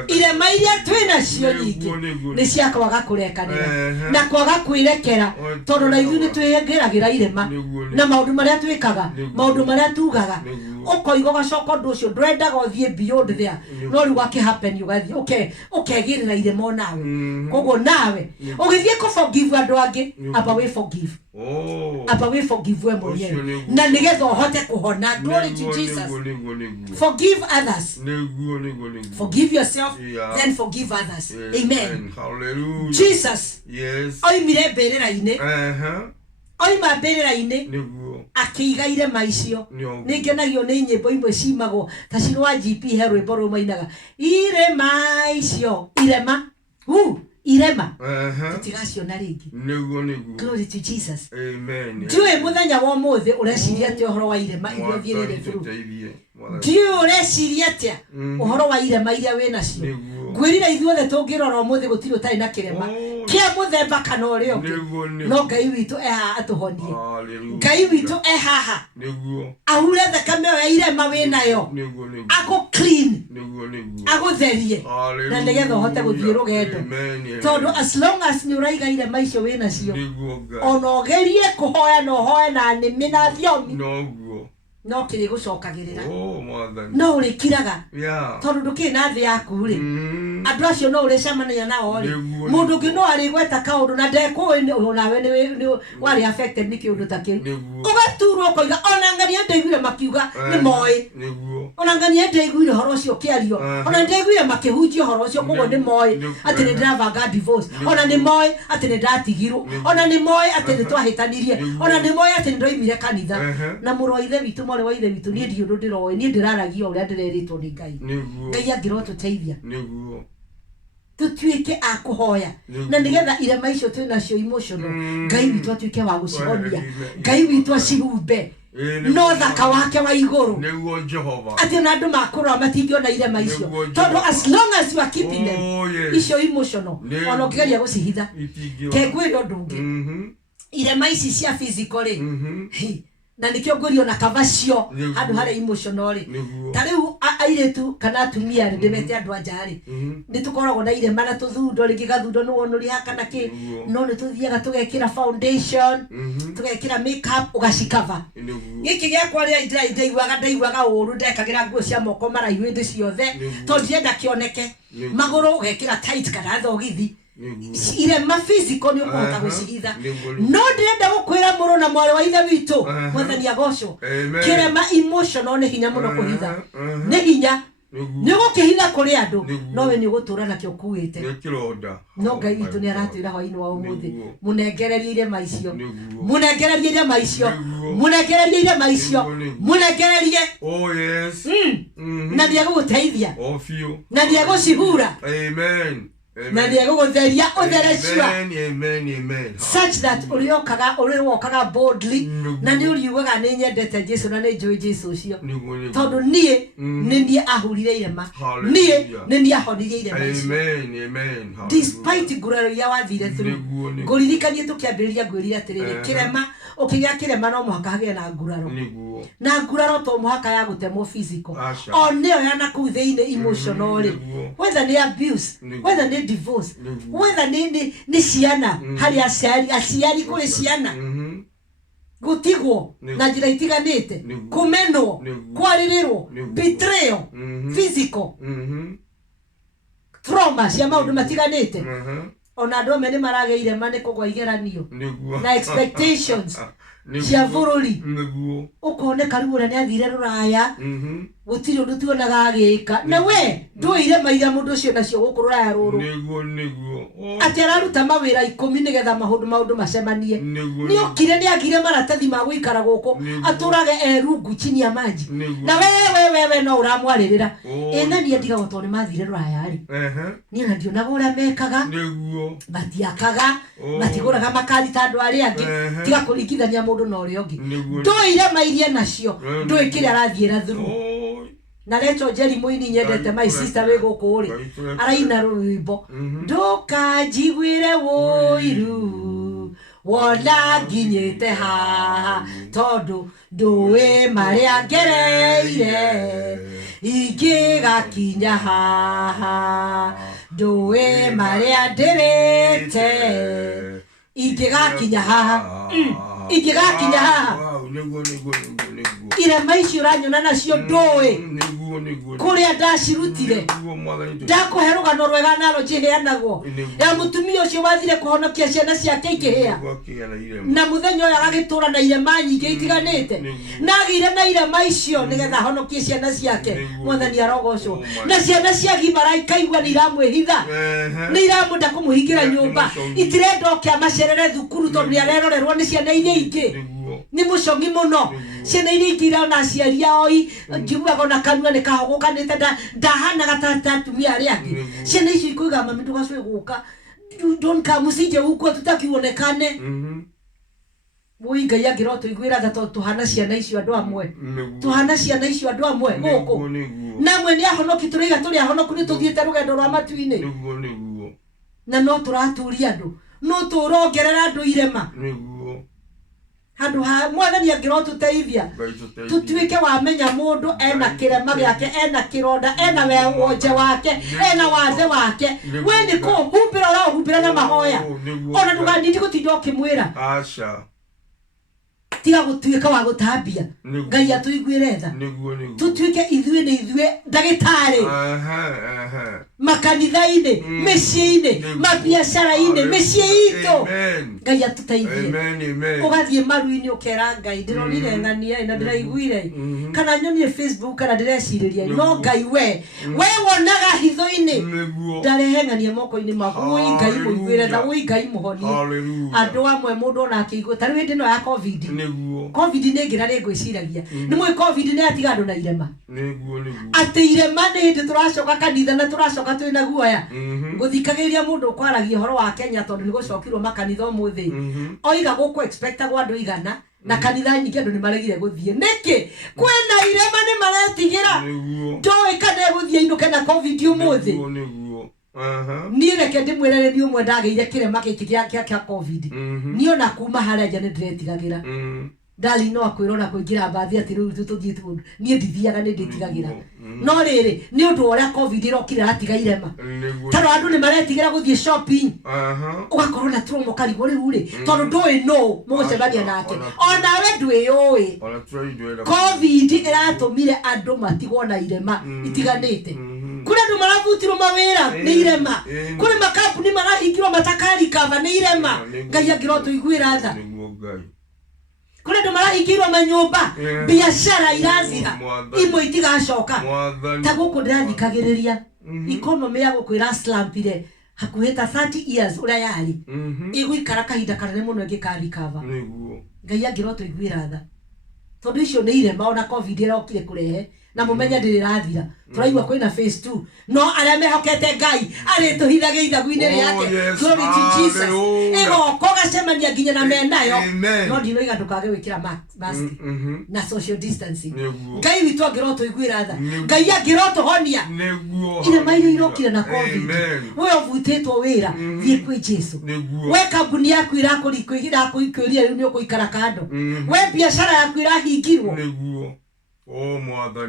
ile mairia twina cio nyingi ni cia kwaga kurekanira na kwaga kwirekera tondu na ithu ni twihingiragira irema na maundu maria twikaga maundu maria tugaga ukoigo gacoko ndu ucio ndwendaga uthie beyond there no riu gaki happen ugathie ukegirira irema nawe koguo nawe ugithie ku forgive andu angi aba we forgive aba we forgive we mwenyewe na nigetha uhote kuhona. Glory to Jesus. Forgive others. Forgive yourself, then forgive others. Amen. Hallelujah. Jesus. Yes. Oimire mberera-ini oima mberera-ini akiigaire maicio ningenagio ni nyimbo imwe cimagwo ta cirwa GP he rwimbo rumainaga irema icio irema tutigaciona ringi. Glory to Jesus. Amen. Ndiwe muthenya wa muthi ureciria ati uhoro wa irema iria thirire through ndiwe ureciria ati uhoro wa irema iria wina cio ngwirira ithuothe tungirora umuthi gutiri utari na kirema kia muthemba kana urio no Ngai witũ eha atuhonie. Ngai witũ ehaha ahure thakame ya irema winayo ako clean agutherie na nigetha uhote guthie rugendo tondu as long as ni uraiga irema icio wina cio onogerie kuhoya no hoya na nimi na thiomi no kiri gucokagirira no urikiraga tondu nduki na thi yaku ri Andũ acio no ũrĩcemania nao rĩ. Mũndũ ũngĩ no arĩgweta kaũndũ na ndekũĩ nawe nĩ warĩ affected nĩ kĩũndũ ta kĩu. Ũgaturwo ũkoiga ona ngania ndaiguire makiuga nĩ moĩ. Ona ngania ndaiguire ũhoro ũcio ũkĩario. Ona ndaiguire makĩhunjia ũhoro ũcio koguo nĩ moĩ atĩ nĩ ndĩrabanga divorce. Ona nĩ moĩ atĩ nĩ ndatigirwo. Ona nĩ moĩ atĩ nĩ twahĩtanirie. Ona nĩ moĩ atĩ nĩ ndoimire kanitha. Na mũrũ wa ithe witũ mwarĩ wa ithe witũ niĩ ndiĩ ũndũ ndĩroĩ. Niĩ ndĩraragia ũrĩa ndĩreritwo nĩ Ngai. Ngai angĩrotũteithia. Tutuĩke a kũhoya na nigetha irema icio twĩnacio emotional Ngai witũ atuĩke wa gũcihonia. Ngai witũ acirumbe no thaka wake wa igũrũ atĩ na andũ makũrora matingĩona irema icio tondũ as long as you are keeping them icio emotional ona ũkĩgeria gũcihitha kengwĩra ũndũ ũngĩ irema ici cia physical na nikio ngorio na kavacio handu hare emotional tariu airetu kana atumia ndimete andu ajari nitukoragwo na irema na tuthundo ringi gathundo no wonuri haka na ki no nituthiaga tugekira foundation tugekira makeup ugashikava giki giakwa ria ndaiguaga uru ndekagira nguo cia moko maraihu ndi ciothe to ndienda kioneke maguru ugekira tight kana thogithi irema physical ni ũkũhota gũcihitha no ndĩrenda gũkwĩra mũrũ na mwarĩ wa ithe witũ mwathani agocwo kĩrema emotional nĩ hinya mũno kũhitha nĩ hinya nĩ gũkĩhitha kũrĩ andũ no we nĩ ũgũtũra nakĩo kuĩte no Ngai witũ nĩ aratwĩra hwaĩ-inĩ wa ũmũthĩ mũnengererie irema icio mũnengererie irema icio mũnengererie irema icio mũnengererie na nĩ egũgũteithia na nĩ egũcihura na nĩ egũgũtheria ũtherecia such that ũrĩwokaga boldly na nĩ ũriugaga nĩ nyendete Jesũ na nĩ njũĩ Jesũ ũcio tondũ niĩ nĩ niĩ ahurire irema niĩ nĩ niĩ ahonirie irema icio despite nguraro iria wathire through ngũririkanie tũkĩambĩrĩria ngwĩrire atĩrĩrĩ kĩrema ũkĩgĩa kĩrema no mũhaka hagĩe na nguraro na nguraro to mũhaka ya gũtemwo physical o nĩyo ya nakũu thĩinĩ emotional whether nĩ abuse whether nĩ divorce whether ni ciana hari aciari kuri ciana gutigwo na njira itiganite kumenwo kwaririrwo betrayal physical trauma cia maundu matiganite ona andũ amwe nĩ marageire mane kũgwa igeranio na expectations cia bũrũri ũkoneka rĩu ũrĩa nĩ athire rũraya gũtirĩ ũndũ tuonaga agĩka na we ndũire maira mũndũ ũcio nacio gũkũ rũraya rũrũ atĩ araruta mawĩra 10 nĩgetha maũndũ macemanie nĩ okire nĩ agire maratathi ma gũikara gũkũ atũrage rungu chini ya maji na we no ũramwarĩrĩra ĩna niĩ ndigagwo tondũ nĩ mathire rũraya rĩ niĩ na ndionaga ũrĩa mekaga matiakaga matigũraga makari ta andũ arĩa angĩ tiga kũringithania mũndũ na ũrĩa ũngĩ ndũire mairie nacio ndũĩ kĩrĩa arathiĩra through na leto Jerry Muini nyendete my sister we gũkũ rĩ araina rwĩmbo ndũkanjiguĩre wũiru wona nginyĩte haha tondũ ndũĩ marĩa ngereire ingĩgakinya haha ndũĩ marĩa ndĩrĩte ingĩgakinya haha ingĩgakinya haha irema icio ũranyona nacio ndũĩ kũrĩa ndacirutire ndakũhe rũgano rwega naro njĩheanagwo ya mũtumia ũcio wathire kũhonokia ciana ciake ikĩhĩa na mũthenya ũyũ agagĩtũra na irema nyingĩ itiganĩte na agĩire na irema icio nĩgetha ahonokie ciana ciake mwathani arogocwo na ciana ciagimara ikaigua nĩ iramwĩhitha nĩ iramwenda kũmũhingĩra nyũmba itirenda oke amacerere thukuru tondũ nĩ arerorerwo nĩ ciana iria ingĩ nĩ mũcogi mũno ciana iria ingĩ irona aciari ao njiguaga ona kanua nĩ kahũgũkanĩte ndahanaga ta atumia arĩa angĩ ciana icio ikuiga mami ndũgacwe gũka don't come usije huko tutakionekane Woi Ngai angĩrotũiguĩra tha tondũ tuhana ciana icio andũ amwe tuhana ciana icio andũ amwe gũkũ namwe nĩ ahonoki tũrĩiga tũrĩ ahonoku nĩ tũthiĩte rũgendo rwa matu-inĩ na no tũraturia andũ no tũrongerera andũ irema handũ ha mwathani angĩrotũteithia tũtuĩke wamenya mũndũ ena kĩrema gĩake ena kĩronda ena wonje wake ena wathe wake we nĩ kũhumbĩra ũrahumbĩra na mahoya ona ndũganindi gũtinda ũkĩmwĩra tiga gũtuĩka wa gũtambia Ngai atũiguĩre tha tũtuĩke ithuĩ nĩ ithuĩ ndagĩtarĩ makanitha-inĩ mĩciĩ-inĩ mabiacara-inĩ mĩciĩ itũ Ngai atũteithie ũgathiĩ maru-inĩ ũkera Ngai ndĩronire ng'ania na ndĩraiguire kana nyonie Facebook kana ndĩrecirĩria no Ngai we wonaga hitho-inĩ ndarehe ng'ania moko-inĩ maku wĩ Ngai mũiguĩre tha wĩ Ngai mũhonie andũ amwe mũndũ ona akĩigua tarĩ hĩndĩ ĩno ya COVID nĩ ngĩra nĩ ngwĩciragia nĩ mũĩ COVID nĩ atiga andũ na irema atĩ irema nĩ hĩndĩ tũracoka kanitha na tũracoka twĩna guoya ngũthikagĩrĩria mũndũ ũkwaragia ũhoro wa Kenya tondũ nĩ gũcokirwo makanitha ũmũthĩ oiga gũkũ expectagwo andũ igana na kanitha nyingĩ andũ nĩ maregire gũthiĩ nĩkĩ kwĩna irema nĩ maretigĩra ndoĩ kana egũthiĩ ainũke na COVID ũmũthĩ niĩ reke ndĩmwĩrĩrĩrie ũmwe ndagĩire kĩrema gĩkĩ kĩa COVID niĩ ona kuma harĩa nja nĩ ndĩretigagĩra ndali no akwĩrona kũingĩra mbathi atĩ rĩu tũthiĩ tũndũ niĩ ndithiaga nĩ ndĩtigagĩra no rĩrĩ nĩ ũndũ ũrĩa COVID ĩrokire atiga irema tondũ andũ nĩ maretigĩra gũthiĩ shopping ũgakorwo na turomo karigũ rĩu rĩ tondũ ndũĩ no mũgũcemania nake onawe ndwĩyũĩ COVID ĩratũmire andũ matigwo na irema itiganĩte kũrĩ andũ marabutirwo mawĩra nĩ irema kũrĩ makambuni marahingirwo matakarikava nĩ irema Ngai angĩrotũiguĩra tha kũrĩ andũ marahingirwo manyũmba biacara irathira imwe itigacoka ta gũkũ ndĩrathikagĩrĩria economy ya gũkũ ĩraslampire hakuhĩ ta 30 years ũrĩa yarĩ ĩgũikara kahinda kanene mũno ĩngĩkarikava Ngai angĩrotũiguĩra tha tondũ icio nĩ irema ona COVID ĩrokire kũrehe na mũmenye ndĩrĩrathira tũraigua kwĩna phase 2 no arĩa mehokete Ngai arĩtũhithagia ithagu-inĩ rĩake glory to Jesus ĩgoka ũgacemania nginya na menayo no ndinoiga ndũkage gwĩkĩra mask na social distancing Ngai witũ angĩrotũiguĩra tha Ngai angĩrotũhonia irema iria irokire na COVID we ũbutĩtwo wĩra thiĩ kwĩ Jesu we kambuni yaku irakũikĩria rĩu nĩ ũkũikara kando we biacara yaku irahingirwo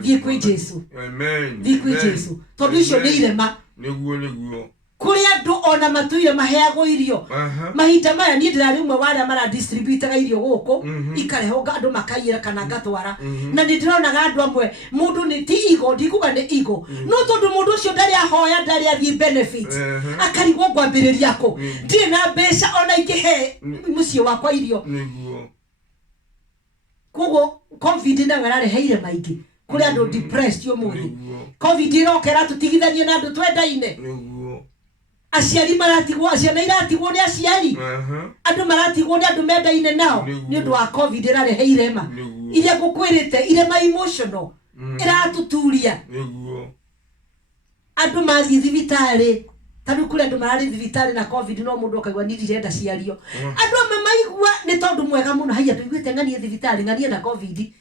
thiĩ kwĩ Jesu thiĩ kwĩ Jesu tondũ icio nĩ irema kũrĩ andũ ona matuire maheagwo irio mahinda maya niĩ ndĩrarĩ ũmwe wa arĩa maradistributaga irio gũkũ ikareho andũ makaiyĩra kana ngatwara na nĩ ndĩronaga andũ amwe mũndũ nĩ ti igo ndikuga nĩ igo no tondũ mũndũ ũcio ndarĩ ahoya ndarĩ athiĩ benefits akarigwo ngwambĩrĩria kũ ndirĩ na mbeca ona ingĩhe mũciĩ wakwa irio koguo COVID nayo ĩrareheire maingĩ kũrĩ andũ depressed ũmũthĩ COVID ĩrokera tũtigithanie na andũ twendaine aciari maratigwo ciana iratigwo nĩ aciari andũ maratigwo nĩ andũ mendaine nao nĩ ũndũ wa COVID ĩrarehe irema iria ngũkwĩrĩte irema emotional ĩratũturia andũ mathiĩ thibitarĩ tandũ kũrĩ andũ mararĩ thibitarĩ na COVID no mũndũ akaigua nĩ ndirenda ciario andũ amwe maigua nĩ tondũ mwega mũno haiya tũiguĩte ng'anie thibitarĩ ng'anie na COVID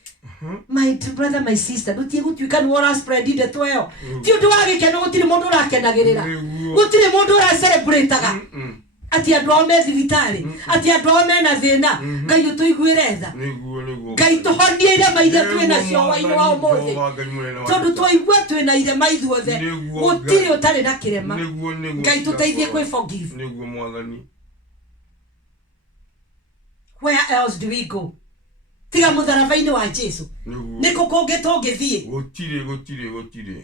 my brother my sister ndũtiĩ gũtuĩka nĩ wora spread ndeto ĩyo ti ũndũ wa gĩkeno gũtirĩ mũndũ ũrakenagĩrĩra gũtirĩ mũndũ ũracelebrataga atĩ andũ ao me thibitarĩ atĩ andũ ao mena thĩna Ngai ũtũiguĩre tha Ngai tũhonie irema iria twĩnacio hwaĩ-inĩ wa ũmũthĩ tondũ twaigua twĩna irema ithuothe gũtirĩ ũtarĩ na kĩrema Ngai tũteithie kwĩ forgive where else do we go tiga mũtharaba-inĩ wa Jesu nĩkũ kũngĩ tũngĩthiĩ gũtirĩ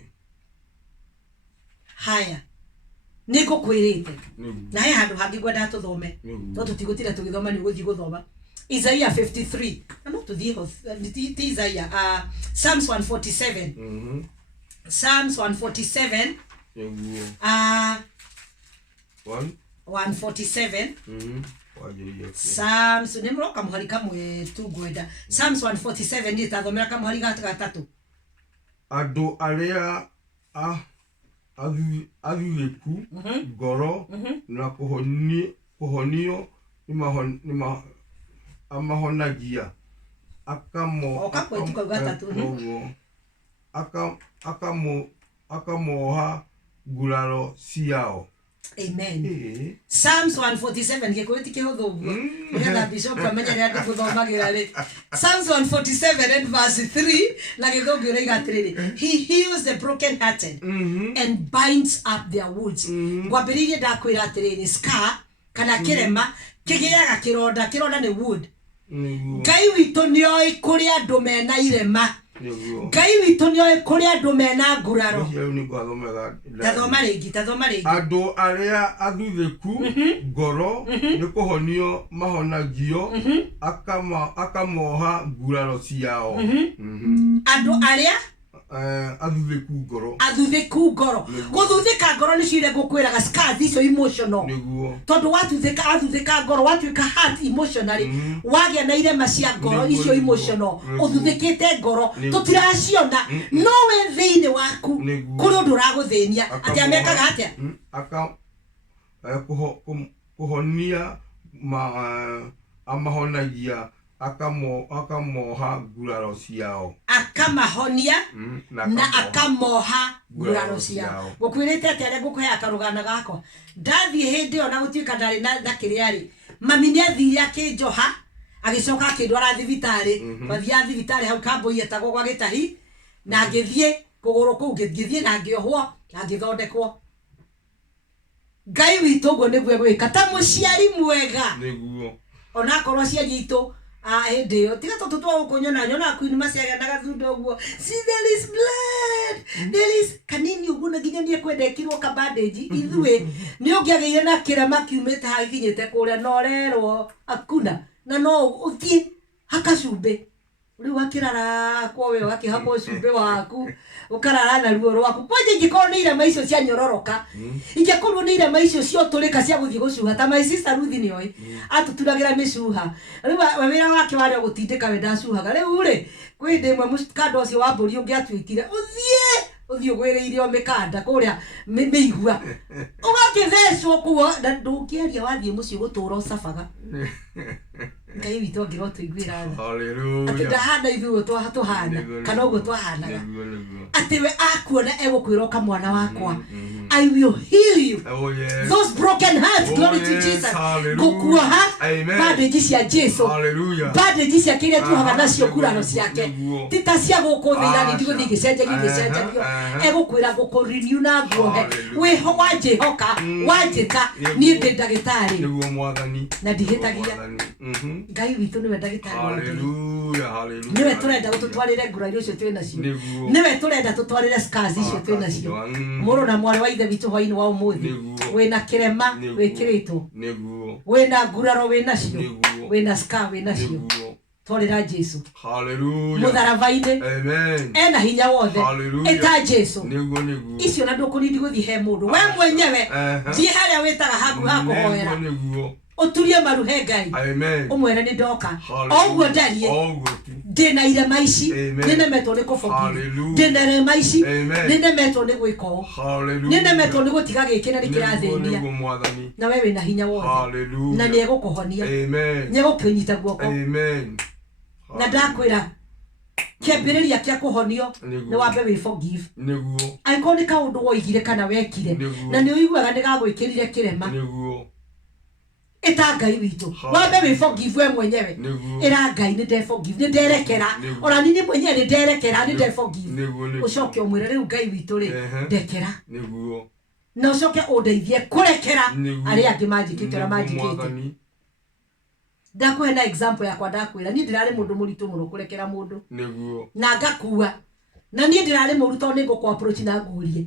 haya nĩngũkwĩrĩte na he handũ hangĩ ngwenda tũthome tondũ tũtigũtira tũgĩthoma nĩ ũgũthiĩ gũthoma Isaiah 53 no tũthiĩ ho ti Isaiah Psalms 147 Psalms 147 147 Psalms nĩ mũroka mũhari kamwe tu ngwenda Psalms 147 nĩ tathomera kamũhari gatatũ andũ arĩa athuthĩku ngoro na kũhonio amahonagia akamoha nguraro ciao Amen. Psalms 147 gĩkũĩti kĩhũthũ ũguo nĩgetha bishop amenyere andũ gũthomagĩra rĩ Psalms 147 and verse 3 na gĩthũngũ ũraiga atĩrĩrĩ he heals the broken hearted and binds up their wounds ngwambĩrĩirie ndakwĩra atĩrĩrĩ scar kana kĩrema kĩgĩaga kĩronda nĩ wound Ngai witũ nĩoĩ kũrĩ andũ mena irema Ngai witũ nĩoĩ kũrĩ andũ mena nguraro. Tathoma rĩngĩ. Andũ arĩa athuthĩku ngoro nĩ kũhonio mahonagio akamoha nguraro ciao. Andũ arĩa athuthĩku ngoro. Gũthuthĩka ngoro nĩ ciire ngũkwĩraga scars icio emotional. Tondũ athuthĩka ngoro watuĩka hurt emotionally wagĩa na irema cia ngoro icio emotional ũthuthĩkĩte ngoro tũtiraciona no we thĩinĩ waku kũrĩ ũndũ ũragũthĩnia atĩ amekaga atĩa kũhonia amahonagia akamoha nguraro ciao. Akamahonia na akamoha nguraro ciao. Gũkwĩrĩte atĩ arĩa ngũkũhe akarũgana gakwa ndathiĩ hĩndĩ ĩyo na gũtuĩka ndarĩ na kĩrĩa-rĩ mami nĩathire akĩnjoha agĩcoka akĩndwara thibitarĩ. Twathiaga thibitarĩ hau Kambũi etagwo gwa Gĩtahi na ngĩthiĩ kũgũrũ kũu ngĩthiĩ na ngĩohwo na ngĩthondekwo. Ngai witũ ũguo nĩguo gwĩka ta mũciari mwega. Ona akorwo aciari aitũ hĩndĩ ĩyo tiga tũtũ twa gũkũnyona Queen Maciaga na Gathundo ũguo see there is blood there is kanini ũguo na nginya niĩ kwendekirwo kabandage ithuĩ nĩ ũngĩagĩire na kĩrema kiumĩte haha ikinyĩte kũrĩa na ũrerwo akuna na no ũthiĩ haka cumbĩ rĩu wakĩrara kwa we wakĩhakwo cumbĩ waku ukarara na ruo rwaku kwanje ingĩkorwo nĩ irema icio cia nyororoka ingĩkorwo nĩ irema icio cio tũrĩka cia gũthiĩ gũcuha ta my sister Ruthi nĩoĩ atuturagĩra mĩcuha rĩu wĩra wake warĩ gũtindĩka we ndacuhaga rĩu-rĩ kwĩ hĩndĩ ĩmwe mũkanda ũcio wa mbũri ũngĩatuĩkire ũthiĩ ũgwĩrĩire mĩkanda kũrĩa mĩigua ũgakĩthecwo kuo na ndũngĩaria wathiĩ mũciĩ gũtũra ũcabaga. Ngai witũ angĩrwo tũiguĩra atĩ ndahana ithuĩ tũhana kana ũguo twahanaga atĩ we akuona egũkwĩra ũka mwana wakwa I will heal you. Those broken hearts, glory to Jesus. Gũkuoha bandage cia Jesu, bandage cia kĩrĩa tuohaga nacio nguraro ciake ti ta cia gũkũ thĩ ira ndigũthiĩ gĩcenjagio egũkwĩra gũkũrenew na nguohe wĩho wanjĩhoka wanjĩta niĩ ndĩ ndagĩtarĩ na ndihĩtagia. Ngai witũ nĩwe ndagĩtarĩ nĩwe tũrenda gũtũtwarĩre nguraro icio twĩ nacio nĩwe tũrenda tũtwarĩre scars icio twĩ nacio. Mũrũ na mwarĩ wa ithe witũ hwainĩ wa ũmũthĩ wĩna kĩrema wĩkĩrĩtwo wĩna nguraro wĩnacio wĩna scar wĩnacio twarĩra Jesu mũtharaba-inĩ ena hinya wothe eta Jesu icio na ndũkũrindi gũthiĩ he mũndũ we mwenyewe thiĩ harĩa wĩtaga haku ha kũhoera ũturie maru he Ngai ũmwĩre nĩ ndoka oguo ndariĩ ndĩna irema ici nĩnemetwo nĩ kũbogi ndĩna irema ici nĩnemetwo nĩ gwĩka ũũ nĩnemetwo nĩ gũtiga gĩkĩ na nĩkĩrathĩnia na we wĩna hinya wothe na nĩegũkũhonia nĩegũkĩnyita guoko na ndakwĩra kĩambĩrĩria kĩa kũhonio nĩ wambe wĩ forgive angĩkorwo nĩ kaũndũ woigire kana wekire na nĩ ũiguaga nĩ gagwĩkĩrire kĩrema eta Ngai witũ wambe wĩ forgive we mwenyewe ĩra Ngai nĩ nde forgive nĩ nderekera ona nini mwenyewe nĩ nderekera nĩ nde forgive ũcoke ũmwĩre rĩu Ngai witũ-rĩ ndekera na ũcoke ũndeithie kũrekera arĩa angĩ manjĩkĩte ũrĩa manjĩkĩte. Ndakũhe na example yakwa ndakwĩra niĩ ndĩrarĩ mũndũ mũritũ mũno kũrekera mũndũ na ngakua na niĩ ndĩrarĩ mũru tondũ nĩ ngũkũ approach na ngurie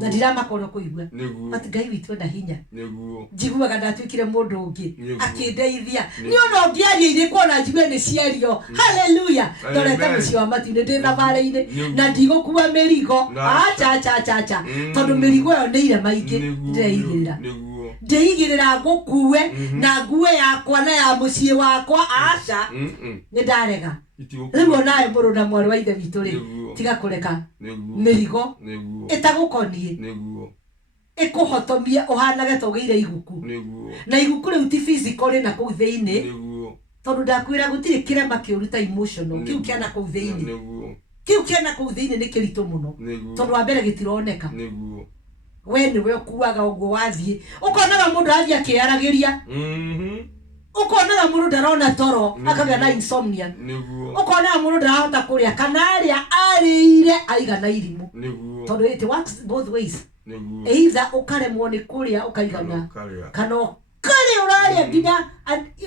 na ndiramakora kũigua ati Ngai witũ enda hinya njiguaga ndatuĩkire mũndũ ũngĩ akĩndeithia nĩ ona ũngĩaria irĩ kuona njigue nĩ ciario haleluya ndorete mũciĩ wa matu nĩ ndĩ thabarĩ-inĩ na ndigũkua mĩrigo acha tondũ mĩrigo ĩyo nĩ irema ingĩ ndeigĩrĩra ngũkue na ngue yakwa na ya mũciĩ wakwa aca nĩ ndarega rĩu onawe mũrũ na mwarĩ wa ithe witũ-rĩ tiga kũreka mĩrigo ĩtagũkoniĩ ĩkũhotomie ũhanage ta ũgĩire iguku na iguku rĩu ti physical na kũu thĩinĩ tondũ ndakwĩra gũtirĩ kĩrema kĩũru ta emotional kĩu kĩana kũu thĩinĩ kĩu kĩana kũu thĩinĩ nĩ kĩritũ mũno tondũ wa mbere gĩtironeka we nĩwe ũkuaga ũguo wathiĩ ũkonaga mũndũ athiĩ akĩaragĩria ũkonaga mũndũ ndarona toro akagĩa na insomnia ũkonaga mũndũ ndarahota kũrĩa kana arĩa arĩire aigana irimũ tondũ it works both ways either ũkaremwo nĩ kũrĩa ũkaigana kana kare uraria nginya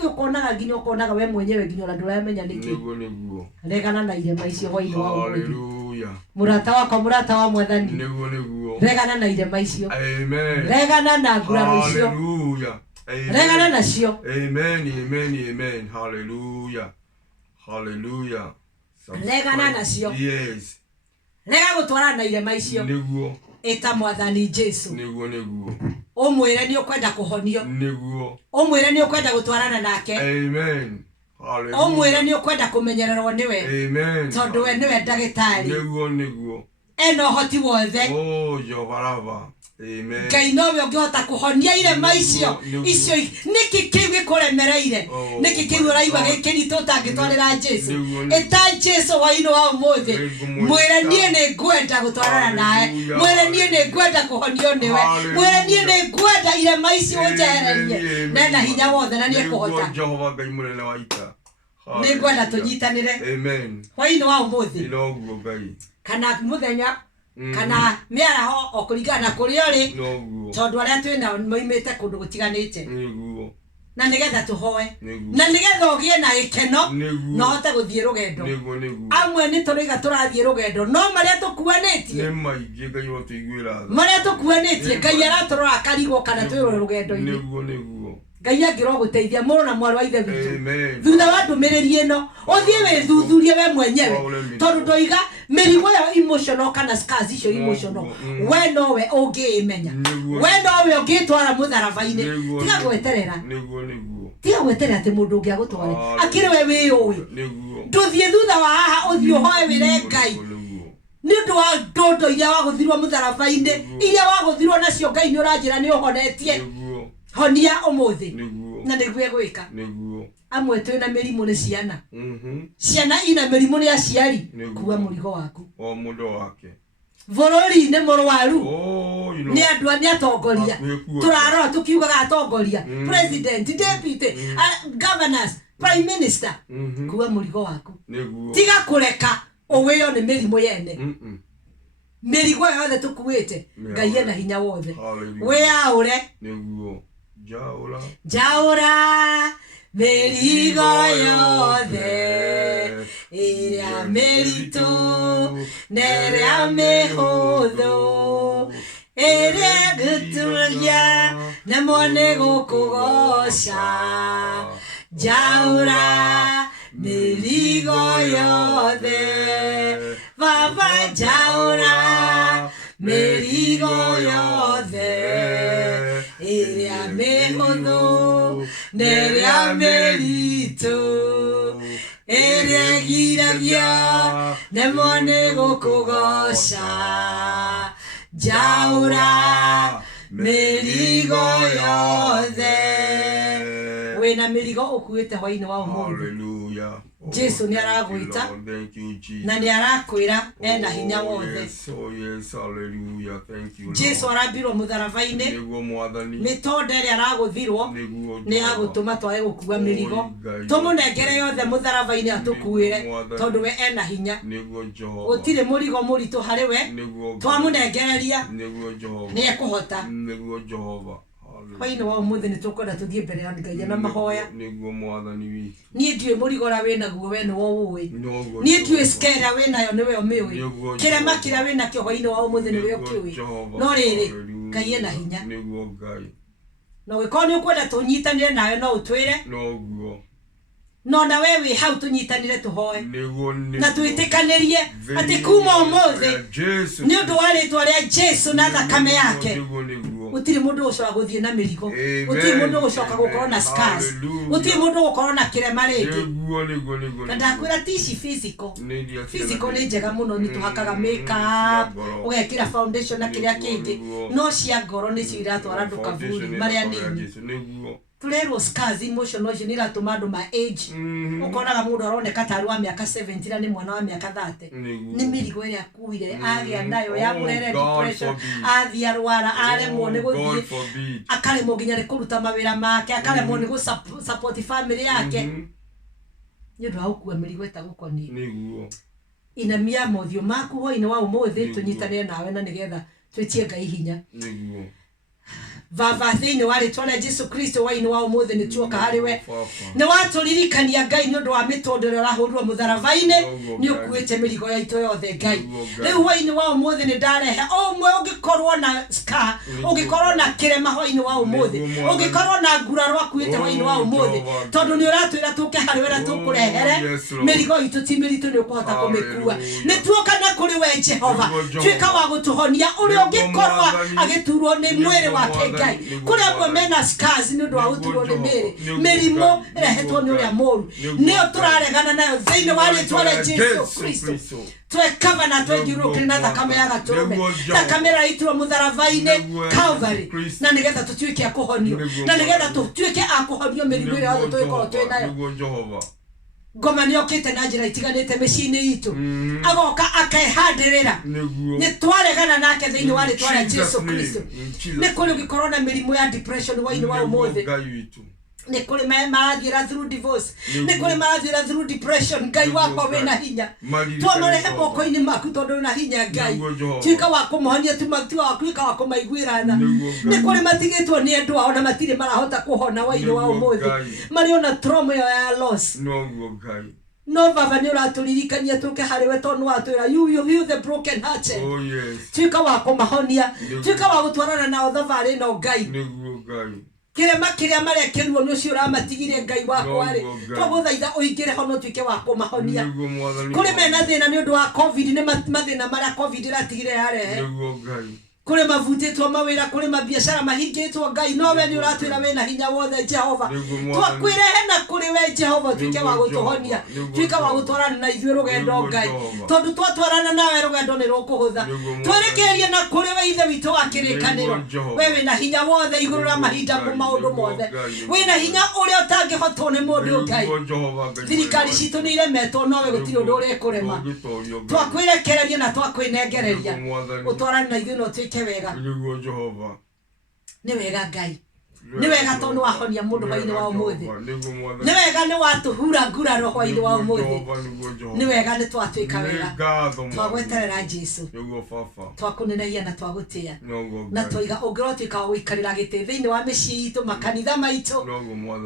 ukonaga nginya ukonaga we mwenyewe nginya ona nduramenya niki niguo regana na irema icio hwaini wa haleluya murata wako murata wa mwathani niguo regana na irema icio amen regana na nguraro icio haleluya regana nacio amen hallelujah regana nacio yes rega gutwara na irema icio niguo eta mwathani Jesu niguo umwire ni ukwenda kuhonio niguo umwire ni ukwenda gutwarana nake amen hallelujah umwire ni ukwenda kumenyererwo niwe amen tondu we niwe ndagitari niguo eno hoti wothe oh Jehovah amen Ngai nowe ungihota kuhonia irema icio niki kiu gikuremereire niki kiu uraiba gikirito utangitwarira Jesu eta Jesu waino wa umuthi mwire nie ni ngwenda gutwarana naye mwire nie ni ngwenda kuhonio niwe mwire nie ni ngwenda irema icio unjehererie nenda hinya wothe na nie kuhota Jehova Ngai munene wa ita ni ngwenda tunyitanire amen waino wa umuthi inoguo Ngai kana muthenya kana miaraho okuringana kuri uri tondu aria twina moimite kundu gutiganite niguo na nigetha tuhoe na nigetha ugie na gikeno no hote guthie rugendo amwe ni turiga turathie rugendo no maria tukuanitie ni maingi Ngai wa tuiguira maria tukuanitie Ngai araturora karigo kana twirwo rugendo-ini niguo Ngai angiro guteithia muru na mwari wa ithe witu thutha wa ndumiriri ino uthie withuthurie we mwenyewe tondu ndoiga mirigo ya emotional kana scars icio emotional we nowe ungiimenya we nowe ungitwara mutharabaini tiga gweterera tiga gweterera ati mundu ungi agutware akiri we wiyui nduthie thutha wa haha uthie uhoe wire Ngai ni ndu wa ndondo iria waguthirwo mutharabaini iria waguthirwo nacio Ngai ni uranjira ni uhonetie honia umuthi na niguo gwika amwe twina mirimu ni ciana ciana ina mirimu ni aciari kuwa murigo waku o mundu wake vorori ne morwaru ni andu ani atongoria turarora tukiugaga atongoria president deputy governors prime minister kuwa murigo waku tiga kureka uwiyo ni mirimu yene mirigo yothe tukuite Ngai ena hinya wothe we aure niguo jaura merigo yothe iria meritu neria mehuthu iria guturia na mone gukugoca jaura merigo yothe baba jaura merigo yothe iria mehuthu neria meritu iria giragia nemone gukugoca jaura merigo yothe wina mirigo ukuite hwaini wa umuthi Jesu ni aragwita na ni arakwira ena hinya wothe Jesu arambirwo mutharabaini mitonde ri araguthirwo ni agutuma twae gukua mirigo tumunengere yothe mutharabaini atukuire tondu we ena hinya utire murigo muritu hari we twamunengereria ni ekuhota hwaini wa umuthi ni tukwenda tuthie mbere ya Ngai na mahoya niguo mwathani wi nie ndiwe murigora wena guo we no woi nie ndiwe skera wena yo niwe omiwi kirema kira wena kyo hwaini wa umuthi ni we okiwi no riri Ngai ena hinya niguo Ngai no wikoni ukwenda tunyitanire nawe no utwire noguo no na wewe hau tunyitanire tuhoe na tuitikanirie ati kuma umuthi ni undu wa ritwa ria Jesu na thakame yake utiri mundu ucoka guthie na mirigo utiri mundu ucoka gukorwo na scars utiri mundu gukorwo na kirema ringi na ndakwira tici physical ni njega muno ni tuhakaga makeup ugekira foundation na kiria kingi no cia ngoro ni cio iratwara ndukavuri maria nini turerwo scars emotional ni iratuma andu ma age ukonaga mundu aroneka taru wa miaka 70 na ni mwana wa miaka 30 ni mirigo iria akuire agia nayo ya murere depression athia rwara aremwo ni guthie akaremwo nginya ni kuruta mawira make akaremwo ni gu support family yake ni ndu aukua mirigo etagukoni niguo inamia mothio maku hwaini wa umuthi tunyitanire nawe na nigetha twitie Ngai hinya niguo vava thini wari twana Jesu Kristo waini wa umuthe ni tuoka hariwe ni watu lirikania Ngai nyondo wa mitondero rahurwa mutharavaine ni ukuite mirigo ya ito yothe Ngai riu waini wa umuthe ni ndarehe omwe ungikorwo na ska ungikorwo na kirema waini wa umuthe ungikorwo na nguraro akuite waini wa umuthe tondu ni uratwira tuke hariwe na tukurehere mirigo itu ti miritu ni ukuhota kumikua ni tuoka na kuri we Jehova twika wa gutuhonia uri ungikorwo agiturwo ni mwiri wake Ngai kuri amwe mena scars ni ndu wa guturwo ni mwiri mirimo rehetwo ni uria moru nio turaregana nayo thiini wa ritwa ria Jesu Kristo twekava na twegirukire na thakame ya gaturume thakame raitirwo mutharavaine Calvary na nigetha tutuike akuhonio na nigetha tutuike akuhonio mirimo ria yothe tuikorwo twinayo ngoma ni okite na njira itiganite micini itu agoka akehandirira ni twaregana nake thiini wa ritwa ria Jesu Kristo ni kuri gikorwo na mirimo ya depression waini wa umuthe ni kuri marathira through divorce ni kuri marathira through depression Ngai wakwa wena hinya twamorehe moko-ini maku tondu na hinya Ngai twika wa kumuhonia tumatu wa kwika wa kumaiguirana ni kuri matigitwo ni andu ao na matire marahota kuhona waini wa umuthe mari ona trauma ya loss no baba ni uraturirikania tuke hariwe tondu watwira you the broken hearted twika wa kumahonia twika wa gutwarana na othavari no Ngai kirema kiria marekerwo no cio ramatigire Ngai wakwa ri twaguthaitha uingire hono twike wa kumahonia kuri mena thina ni undu wa covid ni mathina maria covid ratigire yarehe kuri mavutitwo mawira kuri mabiashara mahingitwo Ngai no we ni uratwira wena hinya wothe Jehova twakwirehe na kuri we Jehova twike wa gutuhonia twike wa gutwarana na ithuĩ rugendo Ngai tondu twatwarana nawe rugendo ni rukuhutha twerekerie na kuri we ithe witu wa kirikaniro we wena hinya wothe iguru ra mahinda mu maundu mothe wena hinya uria utangihotwo ni mundu Ngai thirikari citu ni iremetwo no we gutiri undu uri kurema twakwirekereria na twakwinengereria utwarane na ithuĩ no twike wega ni wega Ngai ni wega tondu wahonia mundu waini wa umuthe ni wega ni watuhura ngura roho-ini wa umuthe ni wega ni twatwika wega twagweterera Jesu twakunenehia na twagutia na twiga ungirotwika wa guikarira giti thiini wa micii itu makanitha maitu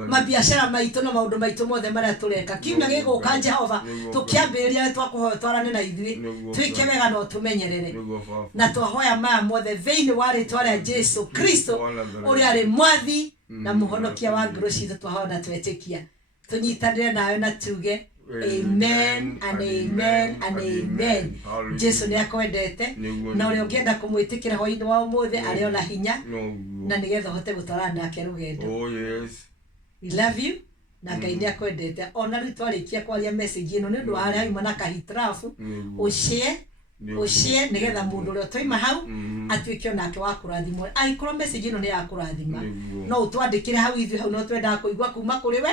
mabiashara maitu na maundu maitu mothe maria tureka kiumia giguka Jehova tukiambiriria twakuhoya twarane na ithuĩ twike wega no tumenyerere na twahoya maya mothe thiini wa ritwa ria Jesu Kristo uria ari mwathi na muhonokia wa ngoro citũ twahona twetikia tunyitanire nawe na tuge amen and amen and amen Jesu ni akwendete na uria ungienda kumwitikira hwaini wa umuthe ari ona hinya na nigetha hote gutwarana nake rugendo we love you na Ngai ni akwendete ona ri twarikia kwaria message ino ni ndu ari haima na kahitrafu ushie nigetha mundu uria twaima hau atwikio nake wa kurathimwo aikorwo message ino ni ya kurathima no utwandikire hau ithu hau no twenda kuigwa kuma kuri we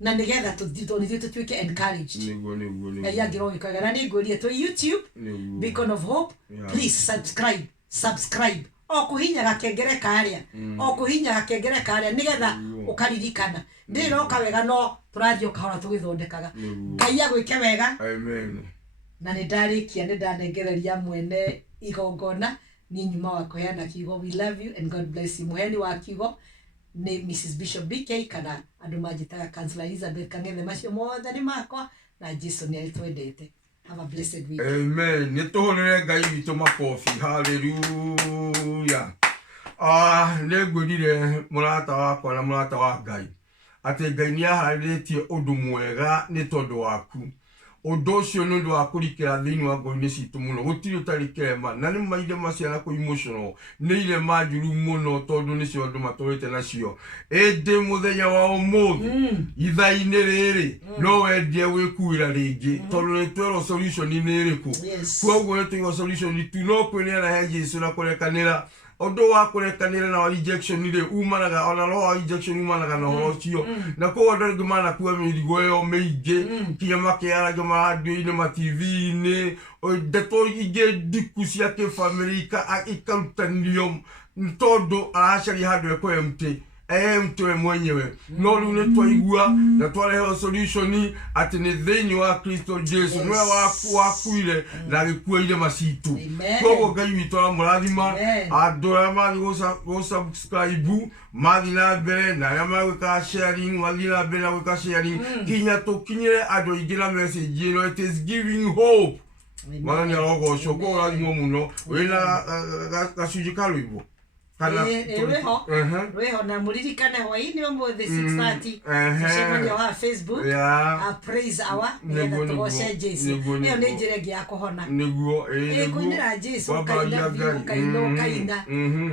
na nigetha tutwike encouraged na yagiro ikagera ni ngũrie to YouTube Beacon of Hope please subscribe o kuhinya gakengere karia o kuhinya gakengere karia nigetha ukaririkana ndiroka wega no turathio kahora tugithondekaga Ngai agwike wega amen na nindarikia nindanengereria mwene igongona ni nyuma wa kuheana kiugo we love you and God bless you muheni wa kiugo ni Mrs Bishop BK kana andu majitaga Councilor Elizabeth Kang'ethe macio mothe ni makwa na Jesu ni alitwendete have a blessed week amen nituhonere Ngai witu makofi hallelujah negurire murata wakwa na murata wa Ngai ati Ngai ni ahariritie undu mwega ni tondu waku undu ucio ni undu wa kurikira thiini wa ngoro-ini citu muno gutiri utari kirema na ni maide maciara ku emotional ni ile majuru muno tondu ni cio andu maturite nacio indi muthenya wa umuthi itha-ini riri no wendie wikuira ringi tondu ni twero solution ni iriku koguo ni twero solution tu no kwinera he Jesu na kurekanira odo wa kurekanira na rejection ni umanaga ona roho rejection umanaga na horocio na ko odo ngimana kuwa mirigo yo meige kiyama kiara gima radio ine ma TV ne o deto ige dikusia ke family ka ikarutanio ntodo ashari hado ko MT mtu mwenyewe no rune twaigua na twaleho solution ati ni thini wa Kristo Jesu nwe wakuire na gikuire masitu kogo Ngai witwa murathima andora mari go subscribe mathi na mbere na ya magwika sharing mathi na mbere na gwika sharing kinya tukinyire andu ingira message ino it is giving hope mwana rogo shoko urathimo muno wina gacunji ka rwimbo Reho na muririkane hwaini omothe 6:30 tucemania wa Facebook praise hour ngetha tugoce Jesu iyo ni njira ingi ya kuhona niguo kuinira Jesu kaina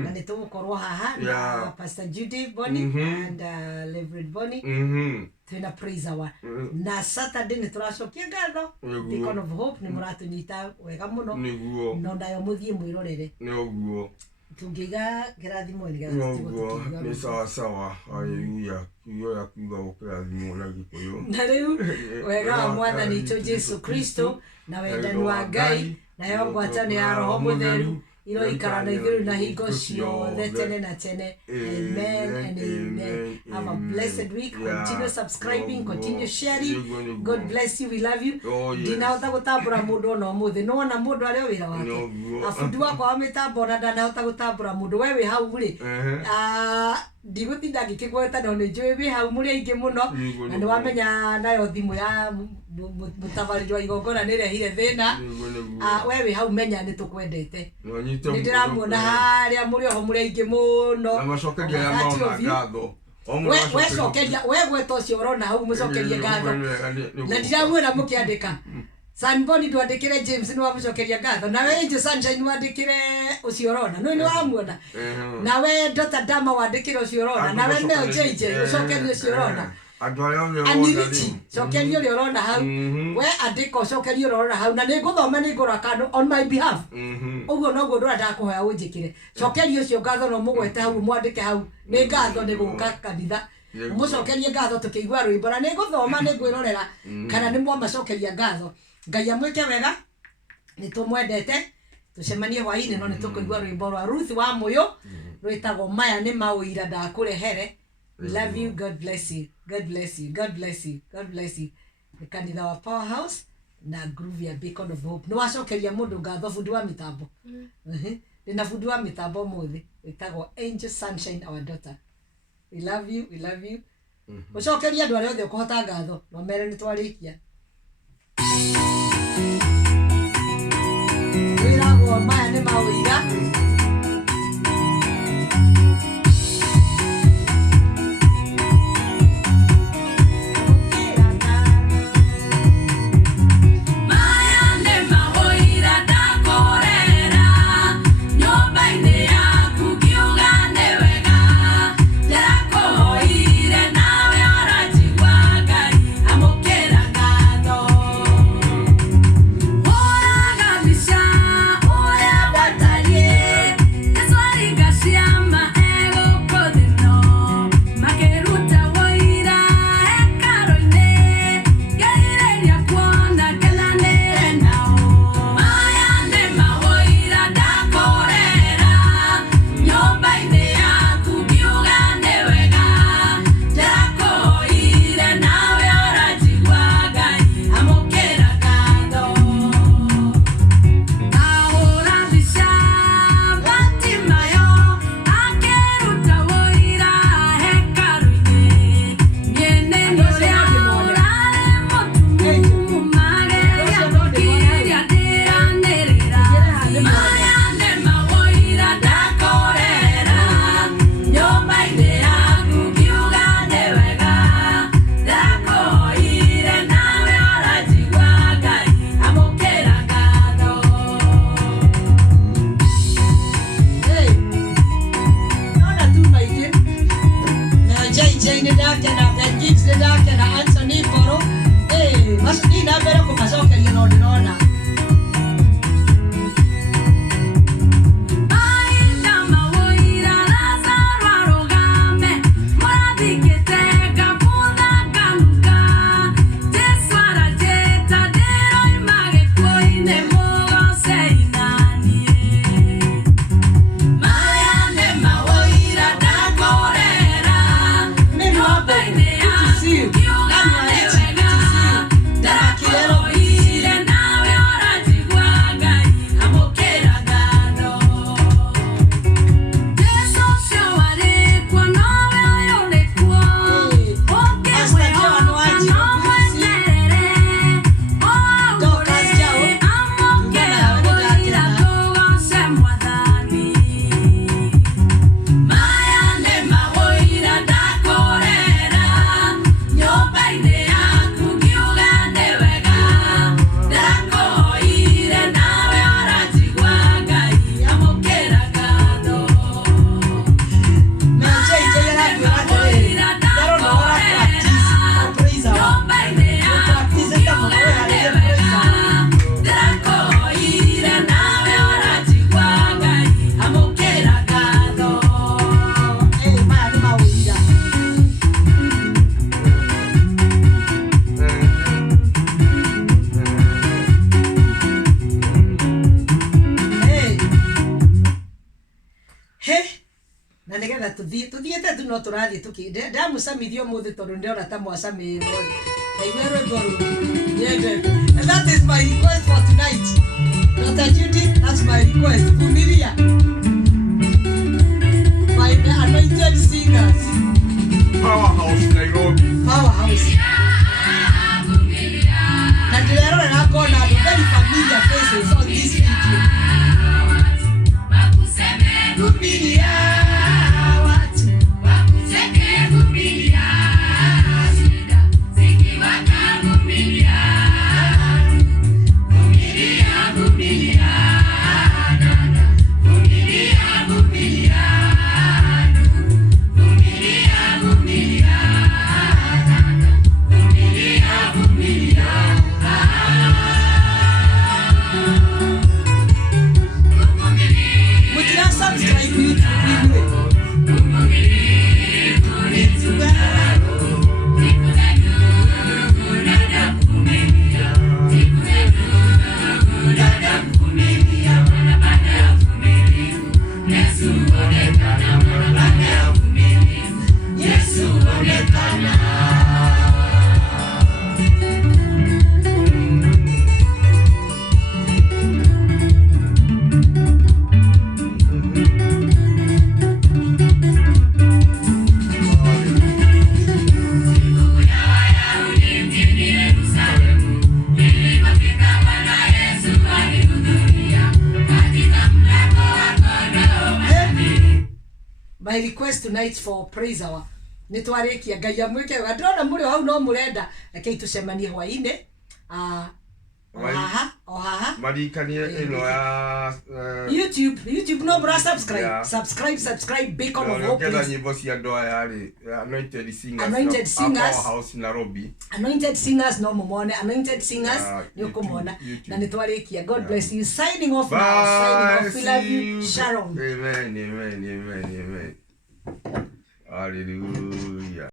na nitugukorwo haha na Pastor Judy Boni and Reverend Boni twina praise hour na Saturday ni turacokia ngatho Beacon of Hope ni muratunyita wega muno no ndayo muthie mwirorere niguo tungiga kirathimo ni sawa haleluya iyo ya kuiga ukirathimo na gikuyu na riu wega wa mwathani to Jesu Kristo na wendani wa Ngai na yo ngwatani ya Roho Mutheru iro ikara na iguru na hingo ciothe tene na tene. Amen and amen. Have a blessed week. Continue subscribing, continue sharing. God bless you, we love you. Ndinahota gutambura mundu no muthi no na mundu ari wira wake afundi wako wa mitambo na ndanahota gutambura mundu we hau ri ndigutinda ngikigweta no ni njui wi hau muri aingi muno na ni wamenya nayo thimu ya mutabariri wa igongona ni rehire thina we wi hau menya ni tukwendete ni ndiramuona haria muri ho muri aingi muno na macokeria ya maona ngatho we cokeria we gweta ucio urona hau mucokerie ngatho na ndiramuona mukiandika Sanboni ndwandikire James ni wamucokeria ngatho na we Angel Sunshine wandikire ucio urona no ni wamuona na we Dr. Dama wandikire ucio urona na we Mel JJ ucokeria ucio urona Anirichi cokeria uri urona hau we andika ucokeria urona hau na niguthoma ningura kando on my behalf uguo noguo ndurenda kuhoya unjikire cokeria ucio ngatho no mugwete hau mwandike hau ni ngatho ni guka kanitha mucokerie ngatho tukigwa rwimbo na niguthoma ningwirorera kana ni mwamacokeria ngatho Ngai amweke wega ni tumwendete tucemanie hwaini no ni tukuigwa rwimbo rwa Ruth wa Muyo rwitagwo maya ni mauira ndakurehere. We love you. God bless you. God bless you. God bless you. God bless you. Ni kanitha wa Powerhouse na groove ya Beacon of Hope. No wacokeria mundu ngatho fundi wa mitambo. Nina fundi wa mitambo muthi witagwo Angel Sunshine our daughter. We love you. We love you. Ucokeria andu aria othe ukuhota ngatho no mere ni twarikia. Wirago maya ni mauira yeah. tuthiete tu no turathie tuki ndamusamithio muthe tondu ndiona ta mwasamiro aigwero ndoro yende. And that is my request for tonight. Dr. Judy, that's my request. Vumilia by the Anointed Singers. Powerhouse Nairobi. Powerhouse. And there are gonna be very familiar faces on this video. Vumilia watu wakuseke vumilia shida zikiwa kama vumilia vumilia vumilia dada vumilia vumilia vumilia vumilia dada vumilia vumilia mutira subscribe YouTube my request tonight for praise hour nitwarikia ngai amwike ndona muri hau no murenda rekei tucemanie hwaine ohaha marikanie ino ya YouTube no bra subscribe Beacon of Hope. Ngeza nyimbo cia ndoa yari Anointed Singers. Powerhouse Nairobi. Anointed Singers no mumone Anointed Singers niukumona na nitwarikia. God bless you. Signing off now. Signing off. We love you. Sharon. Amen. Hallelujah.